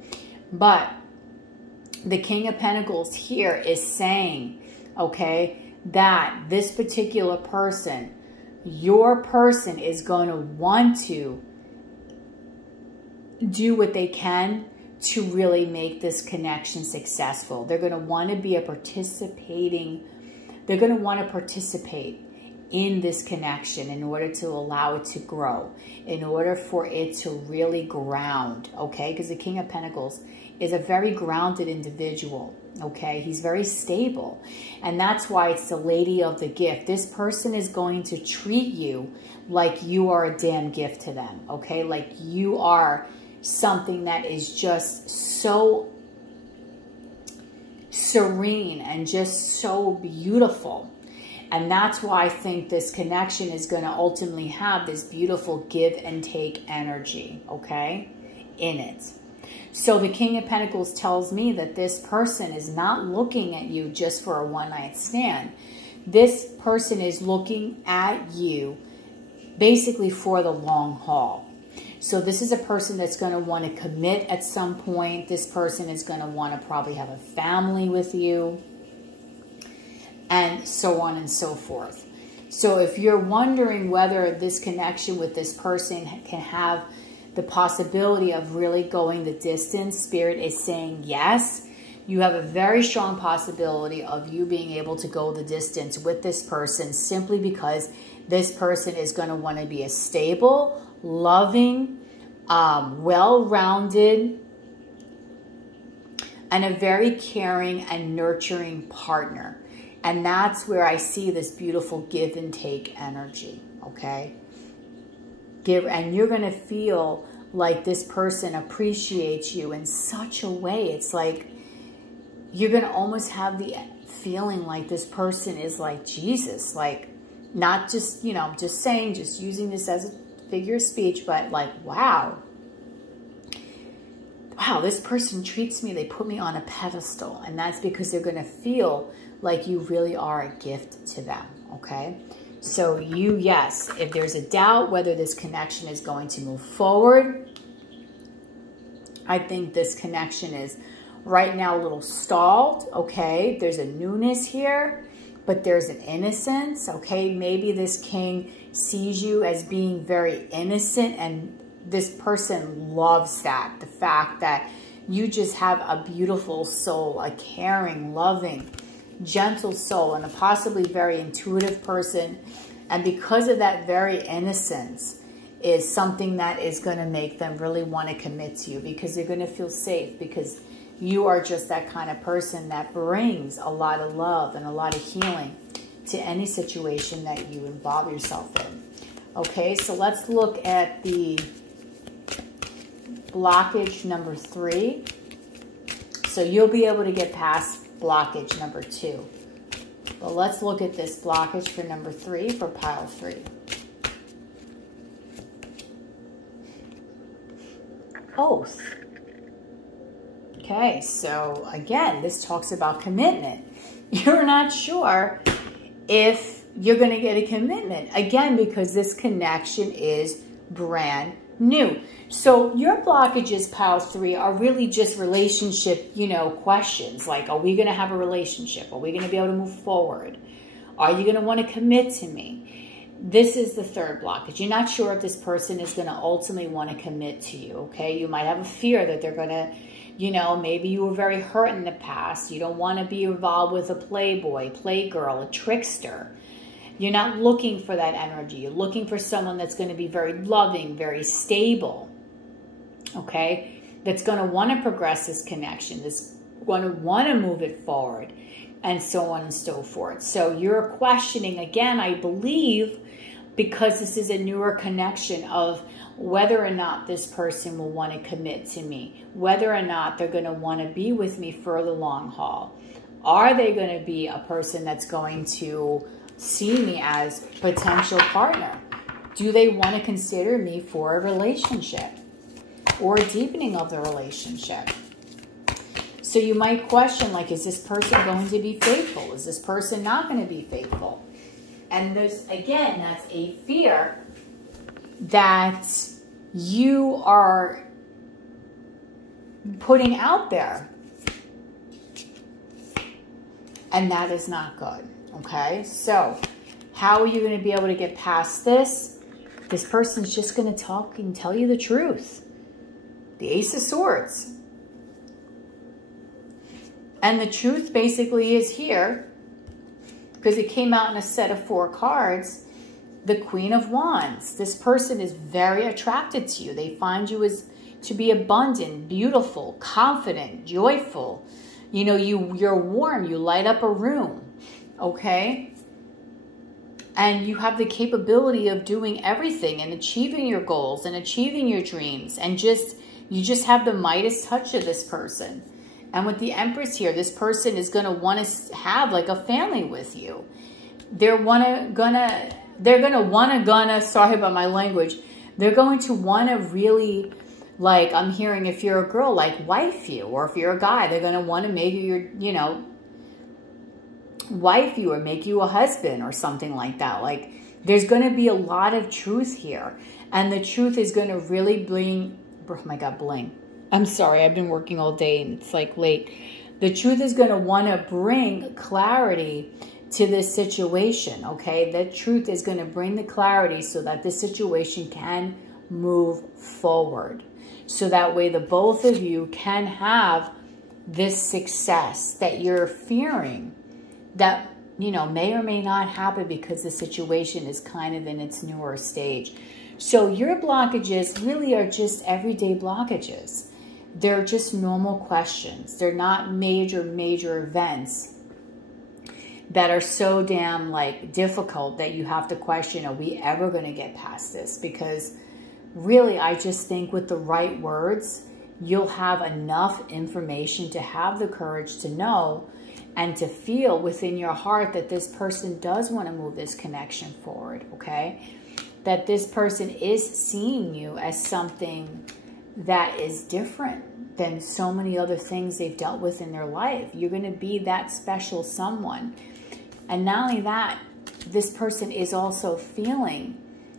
But the King of Pentacles here is saying, okay, that this particular person, your person, is going to want to do what they can to really make this connection successful. They're going to want to be they're going to want to participate in this connection in order to allow it to grow, in order for it to really ground, okay? Because the King of Pentacles is a very grounded individual, okay? He's very stable, and that's why it's the Lady of the Gift. This person is going to treat you like you are a damn gift to them, okay? Like you are something that is just so serene and just so beautiful. And that's why I think this connection is going to ultimately have this beautiful give and take energy, okay, in it. So the King of Pentacles tells me that this person is not looking at you just for a one-night stand. This person is looking at you basically for the long haul. So this is a person that's going to want to commit at some point. This person is going to want to probably have a family with you, and so on and so forth. So if you're wondering whether this connection with this person can have the possibility of really going the distance, Spirit is saying yes. You have a very strong possibility of you being able to go the distance with this person, simply because this person is going to want to be a stable, loving, well-rounded, and a very caring and nurturing partner. And that's where I see this beautiful give and take energy, okay? And you're going to feel like this person appreciates you in such a way. It's like you're going to almost have the feeling like this person is like Jesus, like not just, you know, just saying, just using this as a figure of speech, but like, wow, this person treats me, they put me on a pedestal. And that's because they're going to feel like you really are a gift to them, okay? So yes, if there's a doubt whether this connection is going to move forward, I think this connection is right now a little stalled, okay? There's a newness here, but there's an innocence, okay? Maybe this king sees you as being very innocent, and this person loves that. The fact that you just have a beautiful soul, a caring, loving, gentle soul, and a possibly very intuitive person. And because of that very innocence is something that is going to make them really want to commit to you, because they're going to feel safe, because you are just that kind of person that brings a lot of love and a lot of healing to any situation that you involve yourself in. Okay, so let's look at the blockage number 3. So you'll be able to get past blockage number 2. But let's look at this blockage for number 3 for pile 3. Oath. Okay, so again, this talks about commitment. You're not sure if you're going to get a commitment. Again, because this connection is brand new. So your blockages, pile 3, are really just relationship, you know, questions. Like, are we going to have a relationship? Are we going to be able to move forward? Are you going to want to commit to me? This is the third blockage. You're not sure if this person is going to ultimately want to commit to you, okay? You might have a fear that they're going to, you know, maybe you were very hurt in the past. You don't want to be involved with a playboy, playgirl, a trickster. You're not looking for that energy. You're looking for someone that's going to be very loving, very stable, okay? That's going to want to progress this connection, that's going to want to move it forward, and so on and so forth. So you're questioning, again, I believe, because this is a newer connection, of whether or not this person will want to commit to me, whether or not they're going to want to be with me for the long haul. Are they going to be a person that's going to see me as potential partner? Do they want to consider me for a relationship or a deepening of the relationship? So you might question, like, is this person going to be faithful? Is this person not going to be faithful? And there's, again, that's a fear that you are putting out there. And that is not good, okay? So how are you going to be able to get past this? This person's just going to talk and tell you the truth. The Ace of Swords. And the truth basically is here, because it came out in a set of 4 cards, the Queen of Wands. This person is very attracted to you. They find you as to be abundant, beautiful, confident, joyful. You know, you're warm. You light up a room, okay? And you have the capability of doing everything and achieving your goals and achieving your dreams. And you just have the Midas touch of this person. And with the Empress here, this person is going to want to have like a family with you. They're sorry about my language. They're going to want to really, like, I'm hearing, if you're a girl, like, wife you. Or if you're a guy, they're going to want to make you, you know, wife you or make you a husband or something like that. Like, there's going to be a lot of truth here. And the truth is going to really bring, oh my God, bling. I'm sorry, I've been working all day and it's like late. The truth is going to want to bring clarity to this situation, okay? The truth is going to bring the clarity so that this situation can move forward. So that way the both of you can have this success that you're fearing that, you know, may or may not happen because the situation is kind of in its newer stage. So your blockages really are just everyday blockages. They're just normal questions. They're not major events that are so damn like difficult that you have to question, are we ever going to get past this? Because really, I just think with the right words, you'll have enough information to have the courage to know and to feel within your heart that this person does want to move this connection forward, okay? That this person is seeing you as something that is different than so many other things they've dealt with in their life. You're going to be that special someone. And not only that, this person is also feeling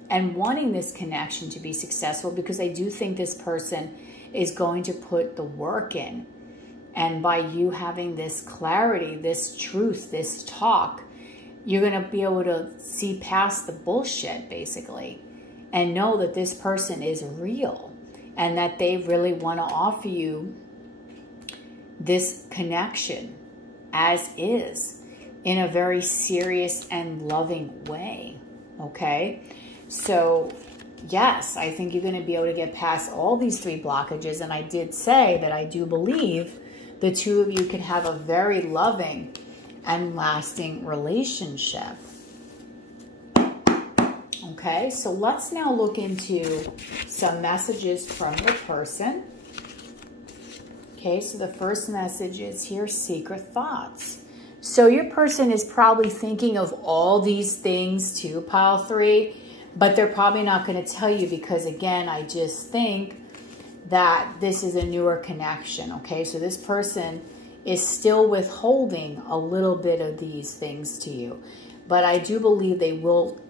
and wanting this connection to be successful, because I do think this person is going to put the work in. And by you having this clarity, this truth, this talk, you're going to be able to see past the bullshit, basically, and know that this person is real and that they really want to offer you this connection as is in a very serious and loving way, okay? So, yes, I think you're going to be able to get past all these 3 blockages. And I did say that I do believe the 2 of you could have a very loving and lasting relationship. Okay, so let's now look into some messages from your person. Okay, so the first message is here, secret thoughts. So your person is probably thinking of all these things too, pile 3, but they're probably not going to tell you because, again, I just think that this is a newer connection, okay? So this person is still withholding a little bit of these things to you, but I do believe they will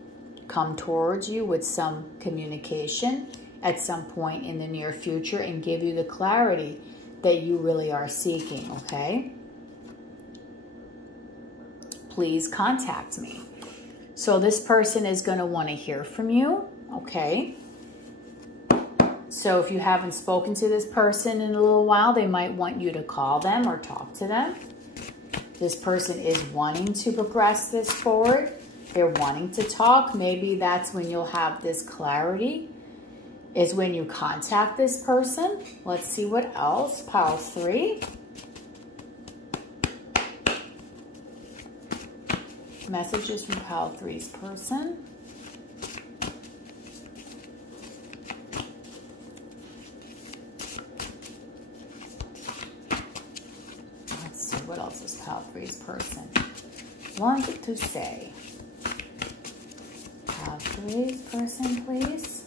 come towards you with some communication at some point in the near future and give you the clarity that you really are seeking, okay? Please contact me. So this person is going to want to hear from you, okay? So if you haven't spoken to this person in a little while, they might want you to call them or talk to them. This person is wanting to progress this forward. They're wanting to talk. Maybe that's when you'll have this clarity, is when you contact this person. Let's see what else. Pile 3. Messages from pile 3's person. Let's see what else is pile 3's person wanted to say. Pile 3's person, please.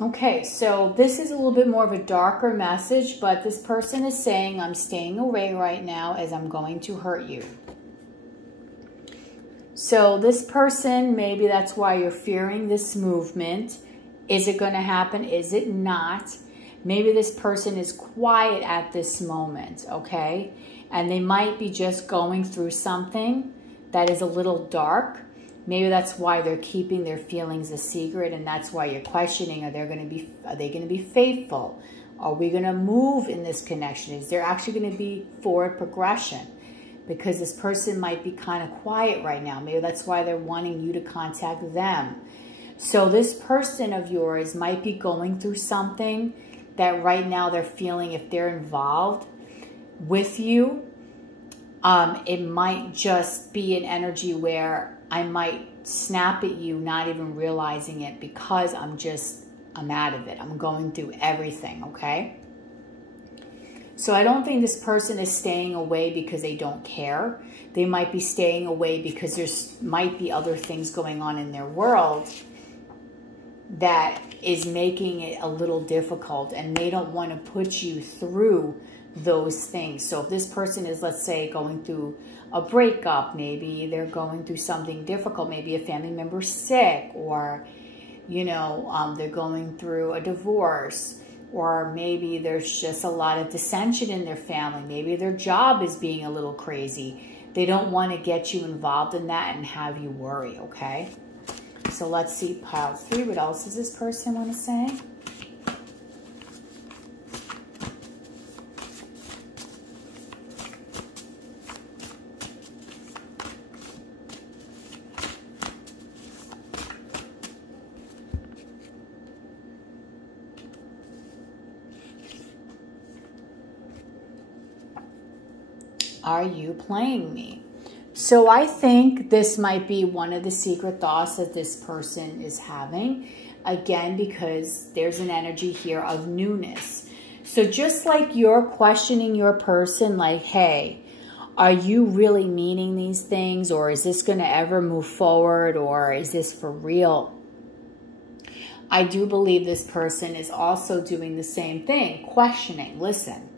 Okay, so this is a little bit more of a darker message, but this person is saying, I'm staying away right now as I'm going to hurt you. So this person, maybe that's why you're fearing this movement. Is it going to happen? Is it not? Maybe this person is quiet at this moment, okay? And they might be just going through something that is a little dark. Maybe that's why they're keeping their feelings a secret, and that's why you're questioning, are they going to be faithful? Are we going to move in this connection? Is there actually going to be forward progression? Because this person might be kind of quiet right now. Maybe that's why they're wanting you to contact them. So this person of yours might be going through something that right now they're feeling, if they're involved with you, it might just be an energy where I might snap at you, not even realizing it, because I'm out of it. I'm going through everything, okay? So I don't think this person is staying away because they don't care. They might be staying away because might be other things going on in their world that is making it a little difficult, and they don't want to put you through those things. So if this person is, let's say, going through a breakup, maybe they're going through something difficult, maybe a family member sick, or, you know, they're going through a divorce, or maybe there's just a lot of dissension in their family. Maybe their job is being a little crazy. They don't want to get you involved in that and have you worry, okay? So let's see, pile 3. What else does this person want to say? Are you playing me? So I think this might be one of the secret thoughts that this person is having. Again, because there's an energy here of newness. So just like you're questioning your person, like, hey, are you really meaning these things? Or is this going to ever move forward? Or is this for real? I do believe this person is also doing the same thing, questioning. Listen.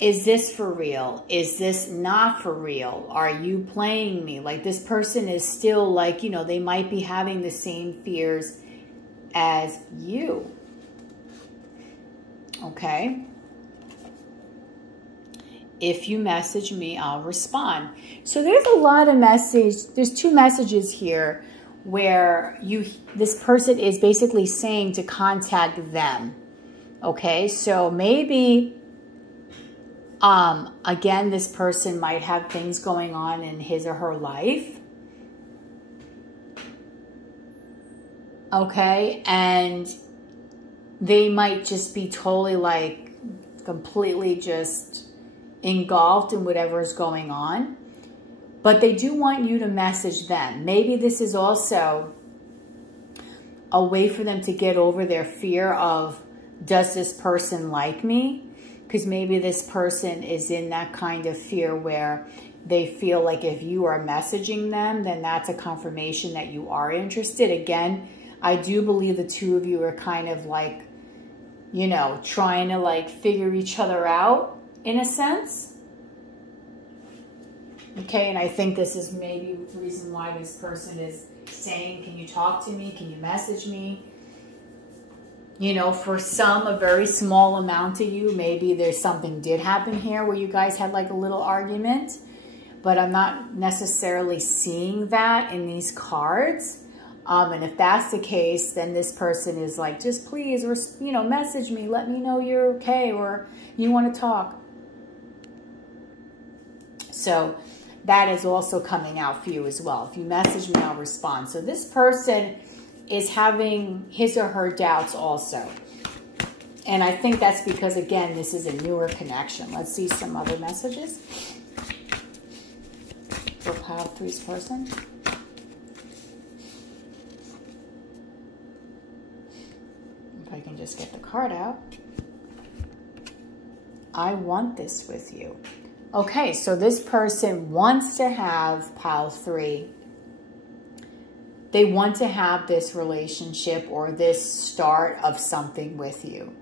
Is this for real? Is this not for real? Are you playing me? Like, this person is still like, you know, they might be having the same fears as you. Okay? If you message me, I'll respond. So there's a lot of there's 2 messages here where this person is basically saying to contact them. Okay? So maybe again, this person might have things going on in his or her life. Okay. And they might just be totally like completely just engulfed in whatever is going on. But they do want you to message them. Maybe this is also a way for them to get over their fear of, does this person like me? Because maybe this person is in that kind of fear where they feel like if you are messaging them, then that's a confirmation that you are interested. Again, I do believe the 2 of you are kind of like, you know, trying to like figure each other out in a sense. Okay, and I think this is maybe the reason why this person is saying, can you talk to me? Can you message me? You know, for some, a very small amount to you, maybe there's something did happen here where you guys had like a little argument, but I'm not necessarily seeing that in these cards. And if that's the case, then this person is like, just please, or, you know, message me, let me know you're okay, or you want to talk. So that is also coming out for you as well. If you message me, I'll respond. So this person is having his or her doubts also. And I think that's because, again, this is a newer connection. Let's see some other messages for pile 3's person. If I can just get the card out. I want this with you. Okay, so this person wants to have pile 3. They want to have this relationship or this start of something with you.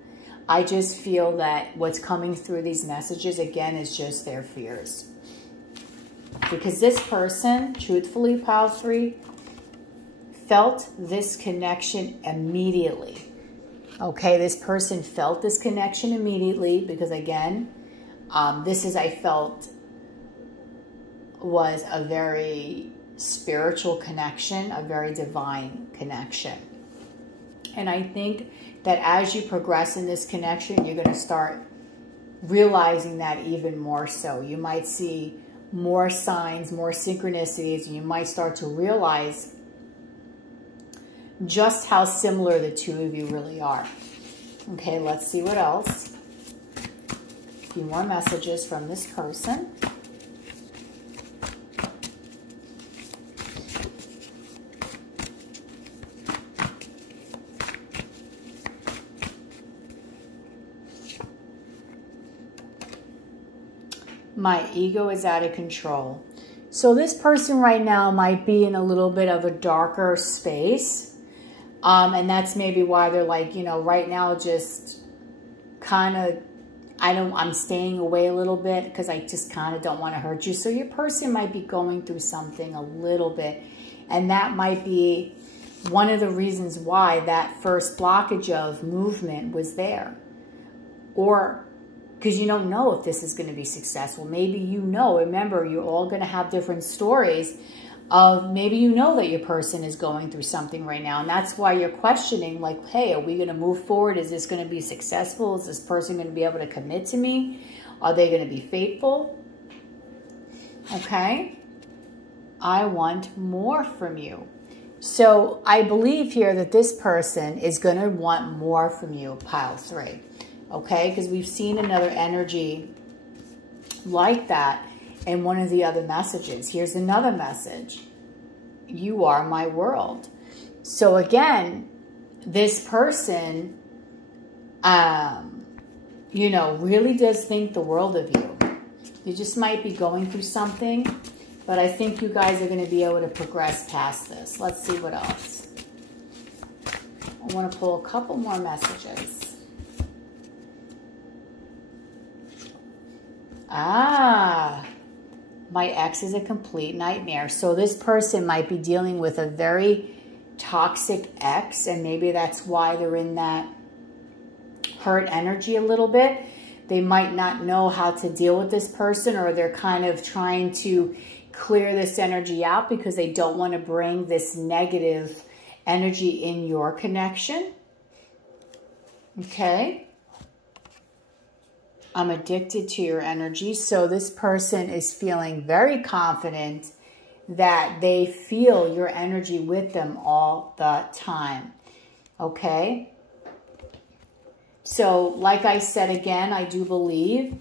I just feel that what's coming through these messages, again, is just their fears. Because this person, truthfully, pile 3, felt this connection immediately. Okay, this person felt this connection immediately because, again, this is, I felt, was a very spiritual connection, a very divine connection. And I think that as you progress in this connection, you're going to start realizing that even more so. You might see more signs, more synchronicities, and you might start to realize just how similar the two of you really are. Okay, let's see what else. A few more messages from this person. My ego is out of control. So this person right now might be in a little bit of a darker space. And that's maybe why they're like, you know, right now just kind of, I'm staying away a little bit because I just kind of don't want to hurt you. So your person might be going through something a little bit. And that might be one of the reasons why that first blockage of movement was there. Or because you don't know if this is going to be successful. Maybe you know, remember, you're all going to have different stories of maybe you know that your person is going through something right now. And that's why you're questioning, like, hey, are we going to move forward? Is this going to be successful? Is this person going to be able to commit to me? Are they going to be faithful? Okay. I want more from you. So I believe here that this person is going to want more from you, pile 3. Okay, because we've seen another energy like that in one of the other messages. Here's another message. You are my world. So again, this person, you know, really does think the world of you. You just might be going through something, but I think you guys are going to be able to progress past this. Let's see what else. I want to pull a couple more messages. My ex is a complete nightmare. So this person might be dealing with a very toxic ex, and maybe that's why they're in that hurt energy a little bit. They might not know how to deal with this person, or they're kind of trying to clear this energy out because they don't want to bring this negative energy in your connection. Okay. I'm addicted to your energy. So this person is feeling very confident that they feel your energy with them all the time. Okay. So like I said again, I do believe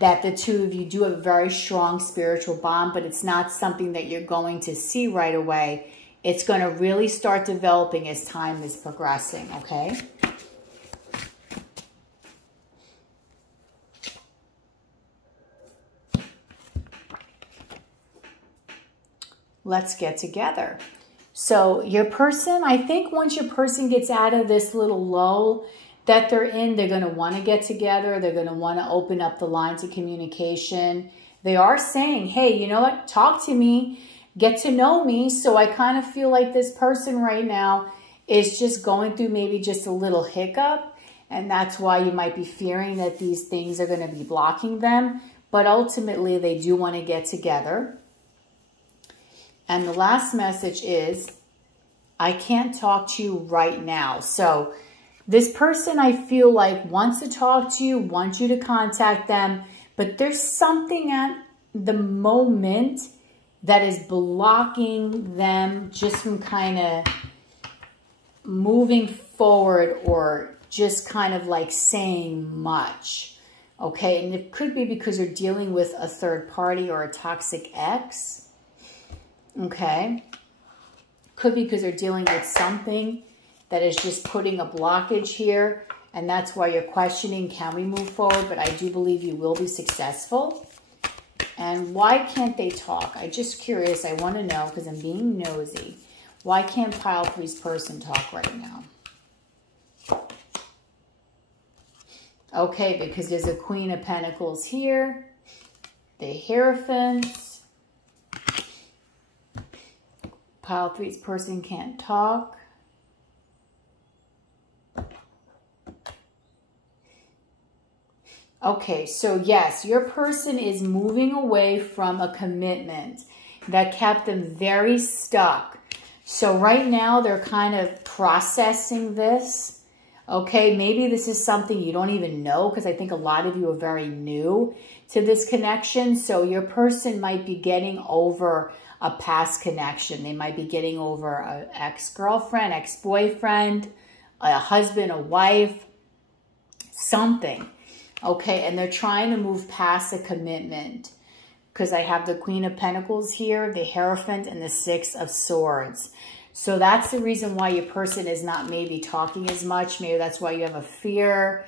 that the two of you do have a very strong spiritual bond, but it's not something that you're going to see right away. It's going to really start developing as time is progressing. Okay. Let's get together. So your person, I think once your person gets out of this little lull that they're in, they're going to want to get together. They're going to want to open up the lines of communication. They are saying, hey, you know what? Talk to me. Get to know me. So I kind of feel like this person right now is just going through maybe just a little hiccup. And that's why you might be fearing that these things are going to be blocking them. But ultimately, they do want to get together. And the last message is, I can't talk to you right now. So this person, I feel like, wants to talk to you, wants you to contact them, but there's something at the moment that is blocking them just from kind of moving forward or just kind of like saying much. Okay, and it could be because you're dealing with a third party or a toxic ex. Okay, could be because they're dealing with something that is just putting a blockage here, and that's why you're questioning, can we move forward? But I do believe you will be successful. And why can't they talk? I'm just curious. I want to know because I'm being nosy. Why can't pile 3's person talk right now? Okay, because there's a Queen of Pentacles here, the Hierophants, Pile 3's person can't talk. Okay, so yes, your person is moving away from a commitment that kept them very stuck. So right now they're kind of processing this. Okay, maybe this is something you don't even know, because I think a lot of you are very new to this connection. So your person might be getting over a past connection. They might be getting over an ex-girlfriend, ex-boyfriend, a husband, a wife, something. Okay, and they're trying to move past a commitment, because I have the Queen of Pentacles here, the Hierophant, and the Six of Swords. So that's the reason why your person is not maybe talking as much. Maybe that's why you have a fear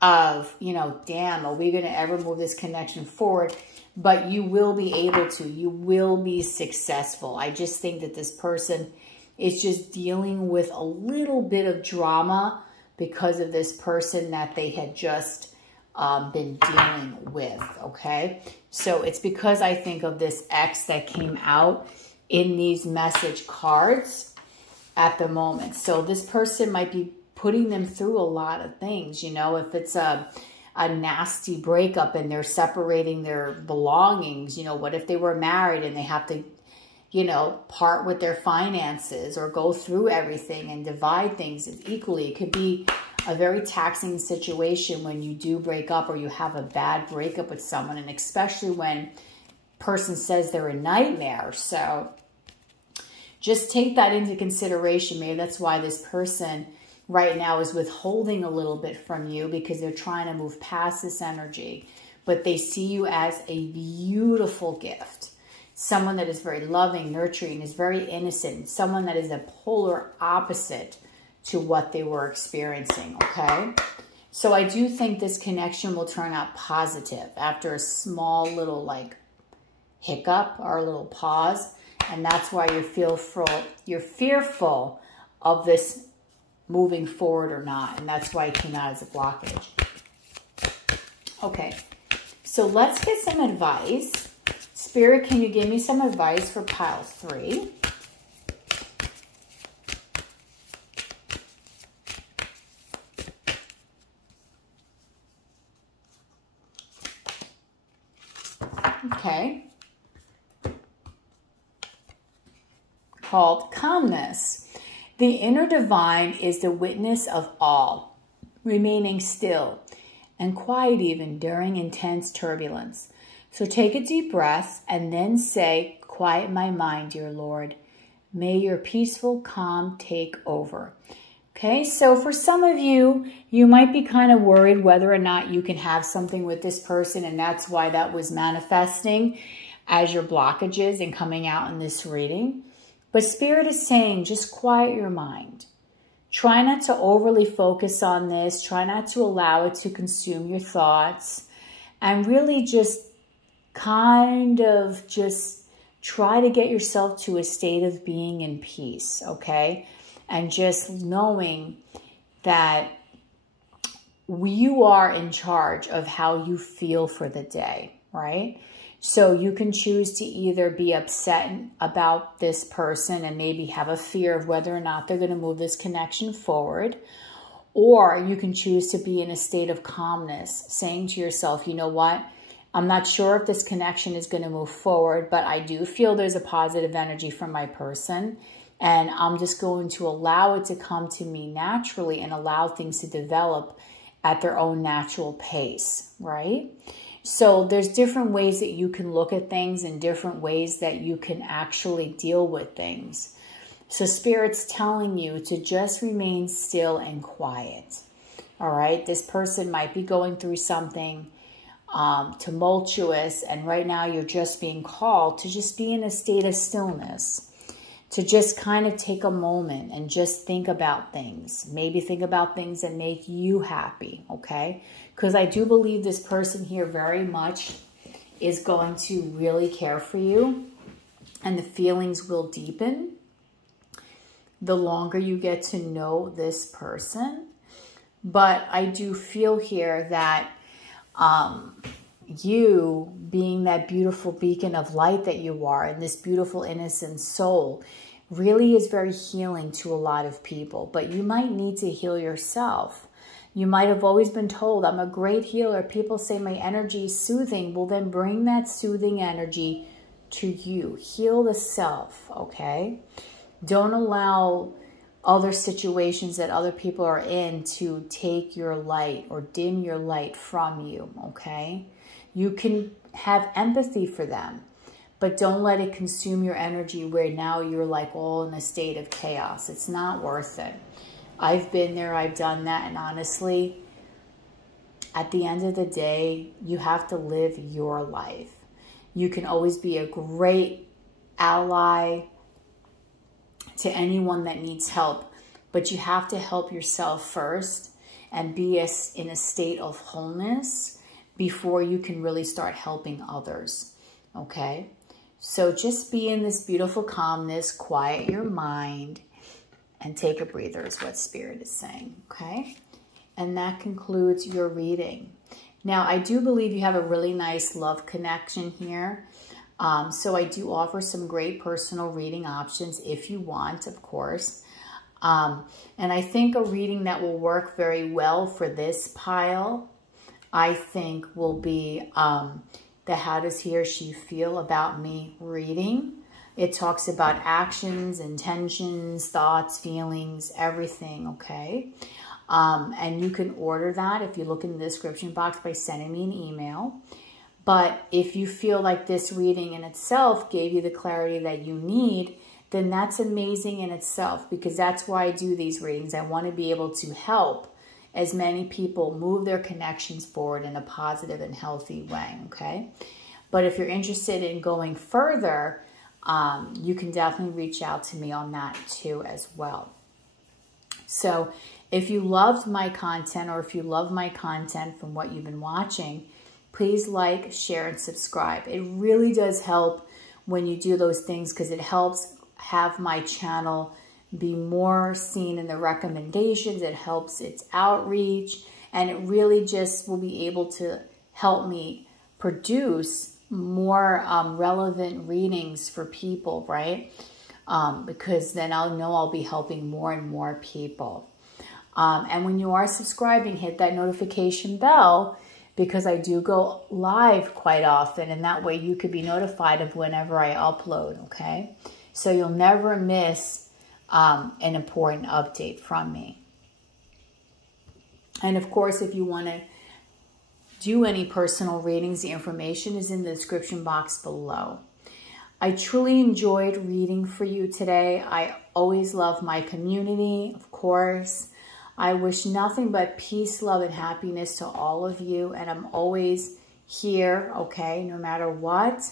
of, you know, damn, are we going to ever move this connection forward? But you will be able to. You will be successful. I just think that this person is just dealing with a little bit of drama because of this person that they had just been dealing with, okay? So it's because I think of this ex that came out in these message cards at the moment. So this person might be putting them through a lot of things, you know, if it's a nasty breakup and they're separating their belongings, you know, what if they were married and they have to, you know, part with their finances or go through everything and divide things equally. It could be a very taxing situation when you do break up or you have a bad breakup with someone, and especially when person says they're a nightmare. So just take that into consideration. Maybe that's why this person right now is withholding a little bit from you, because they're trying to move past this energy, but they see you as a beautiful gift. Someone that is very loving, nurturing, is very innocent. Someone that is a polar opposite to what they were experiencing, okay? So I do think this connection will turn out positive after a small little like hiccup or a little pause. And that's why you're fearful of this moving forward or not. And that's why it came out as a blockage. Okay, so let's get some advice. Spirit, can you give me some advice for pile 3? Okay. Called calmness. The inner divine is the witness of all, remaining still and quiet even during intense turbulence. So take a deep breath and then say, quiet my mind, dear Lord. May your peaceful calm take over. Okay, so for some of you, you might be kind of worried whether or not you can have something with this person, and that's why that was manifesting as your blockages and coming out in this reading. But Spirit is saying, just quiet your mind. Try not to overly focus on this. Try not to allow it to consume your thoughts. And really just kind of just try to get yourself to a state of being in peace, okay? And just knowing that you are in charge of how you feel for the day, right? So you can choose to either be upset about this person and maybe have a fear of whether or not they're going to move this connection forward. Or you can choose to be in a state of calmness, saying to yourself, you know what? I'm not sure if this connection is going to move forward, but I do feel there's a positive energy from my person. And I'm just going to allow it to come to me naturally and allow things to develop at their own natural pace, right? So there's different ways that you can look at things and different ways that you can actually deal with things. So Spirit's telling you to just remain still and quiet, all right? This person might be going through something tumultuous, and right now you're just being called to just be in a state of stillness, to just kind of take a moment and just think about things. Maybe think about things that make you happy, okay? Because I do believe this person here very much is going to really care for you, and the feelings will deepen the longer you get to know this person. But I do feel here that you being that beautiful beacon of light that you are, and this beautiful innocent soul, really is very healing to a lot of people. But you might need to heal yourself. You might have always been told, I'm a great healer. People say my energy is soothing. Well, then bring that soothing energy to you. Heal the self, okay? Don't allow other situations that other people are in to take your light or dim your light from you, okay? You can have empathy for them, but don't let it consume your energy where now you're like all in a state of chaos. It's not worth it. I've been there, I've done that, and honestly, at the end of the day, you have to live your life. You can always be a great ally to anyone that needs help, but you have to help yourself first and be in a state of wholeness before you can really start helping others, okay? So just be in this beautiful calmness, quiet your mind, and take a breather is what Spirit is saying, okay? And that concludes your reading. Now, I do believe you have a really nice love connection here. So I do offer some great personal reading options if you want, of course. And I think a reading that will work very well for this pile, I think, will be the How Does He or She Feel About Me reading. It talks about actions, intentions, thoughts, feelings, everything, okay? And you can order that if you look in the description box by sending me an email. But if you feel like this reading in itself gave you the clarity that you need, then that's amazing in itself, because that's why I do these readings. I want to be able to help as many people move their connections forward in a positive and healthy way, okay? But if you're interested in going further, you can definitely reach out to me on that too as well. So if you loved my content, or if you love my content from what you've been watching, please like, share, and subscribe. It really does help when you do those things, because it helps have my channel be more seen in the recommendations. It helps its outreach, and it really just will be able to help me produce more relevant readings for people, right? Because then I'll know I'll be helping more and more people. And when you are subscribing, hit that notification bell, because I do go live quite often, and that way you could be notified of whenever I upload, okay? So you'll never miss an important update from me. And of course, if you want to do any personal readings, the information is in the description box below. I truly enjoyed reading for you today. I always love my community, of course. I wish nothing but peace, love, and happiness to all of you. And I'm always here, okay, no matter what,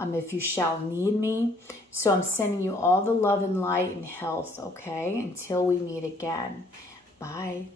if you shall need me. So I'm sending you all the love and light and health, okay, until we meet again. Bye.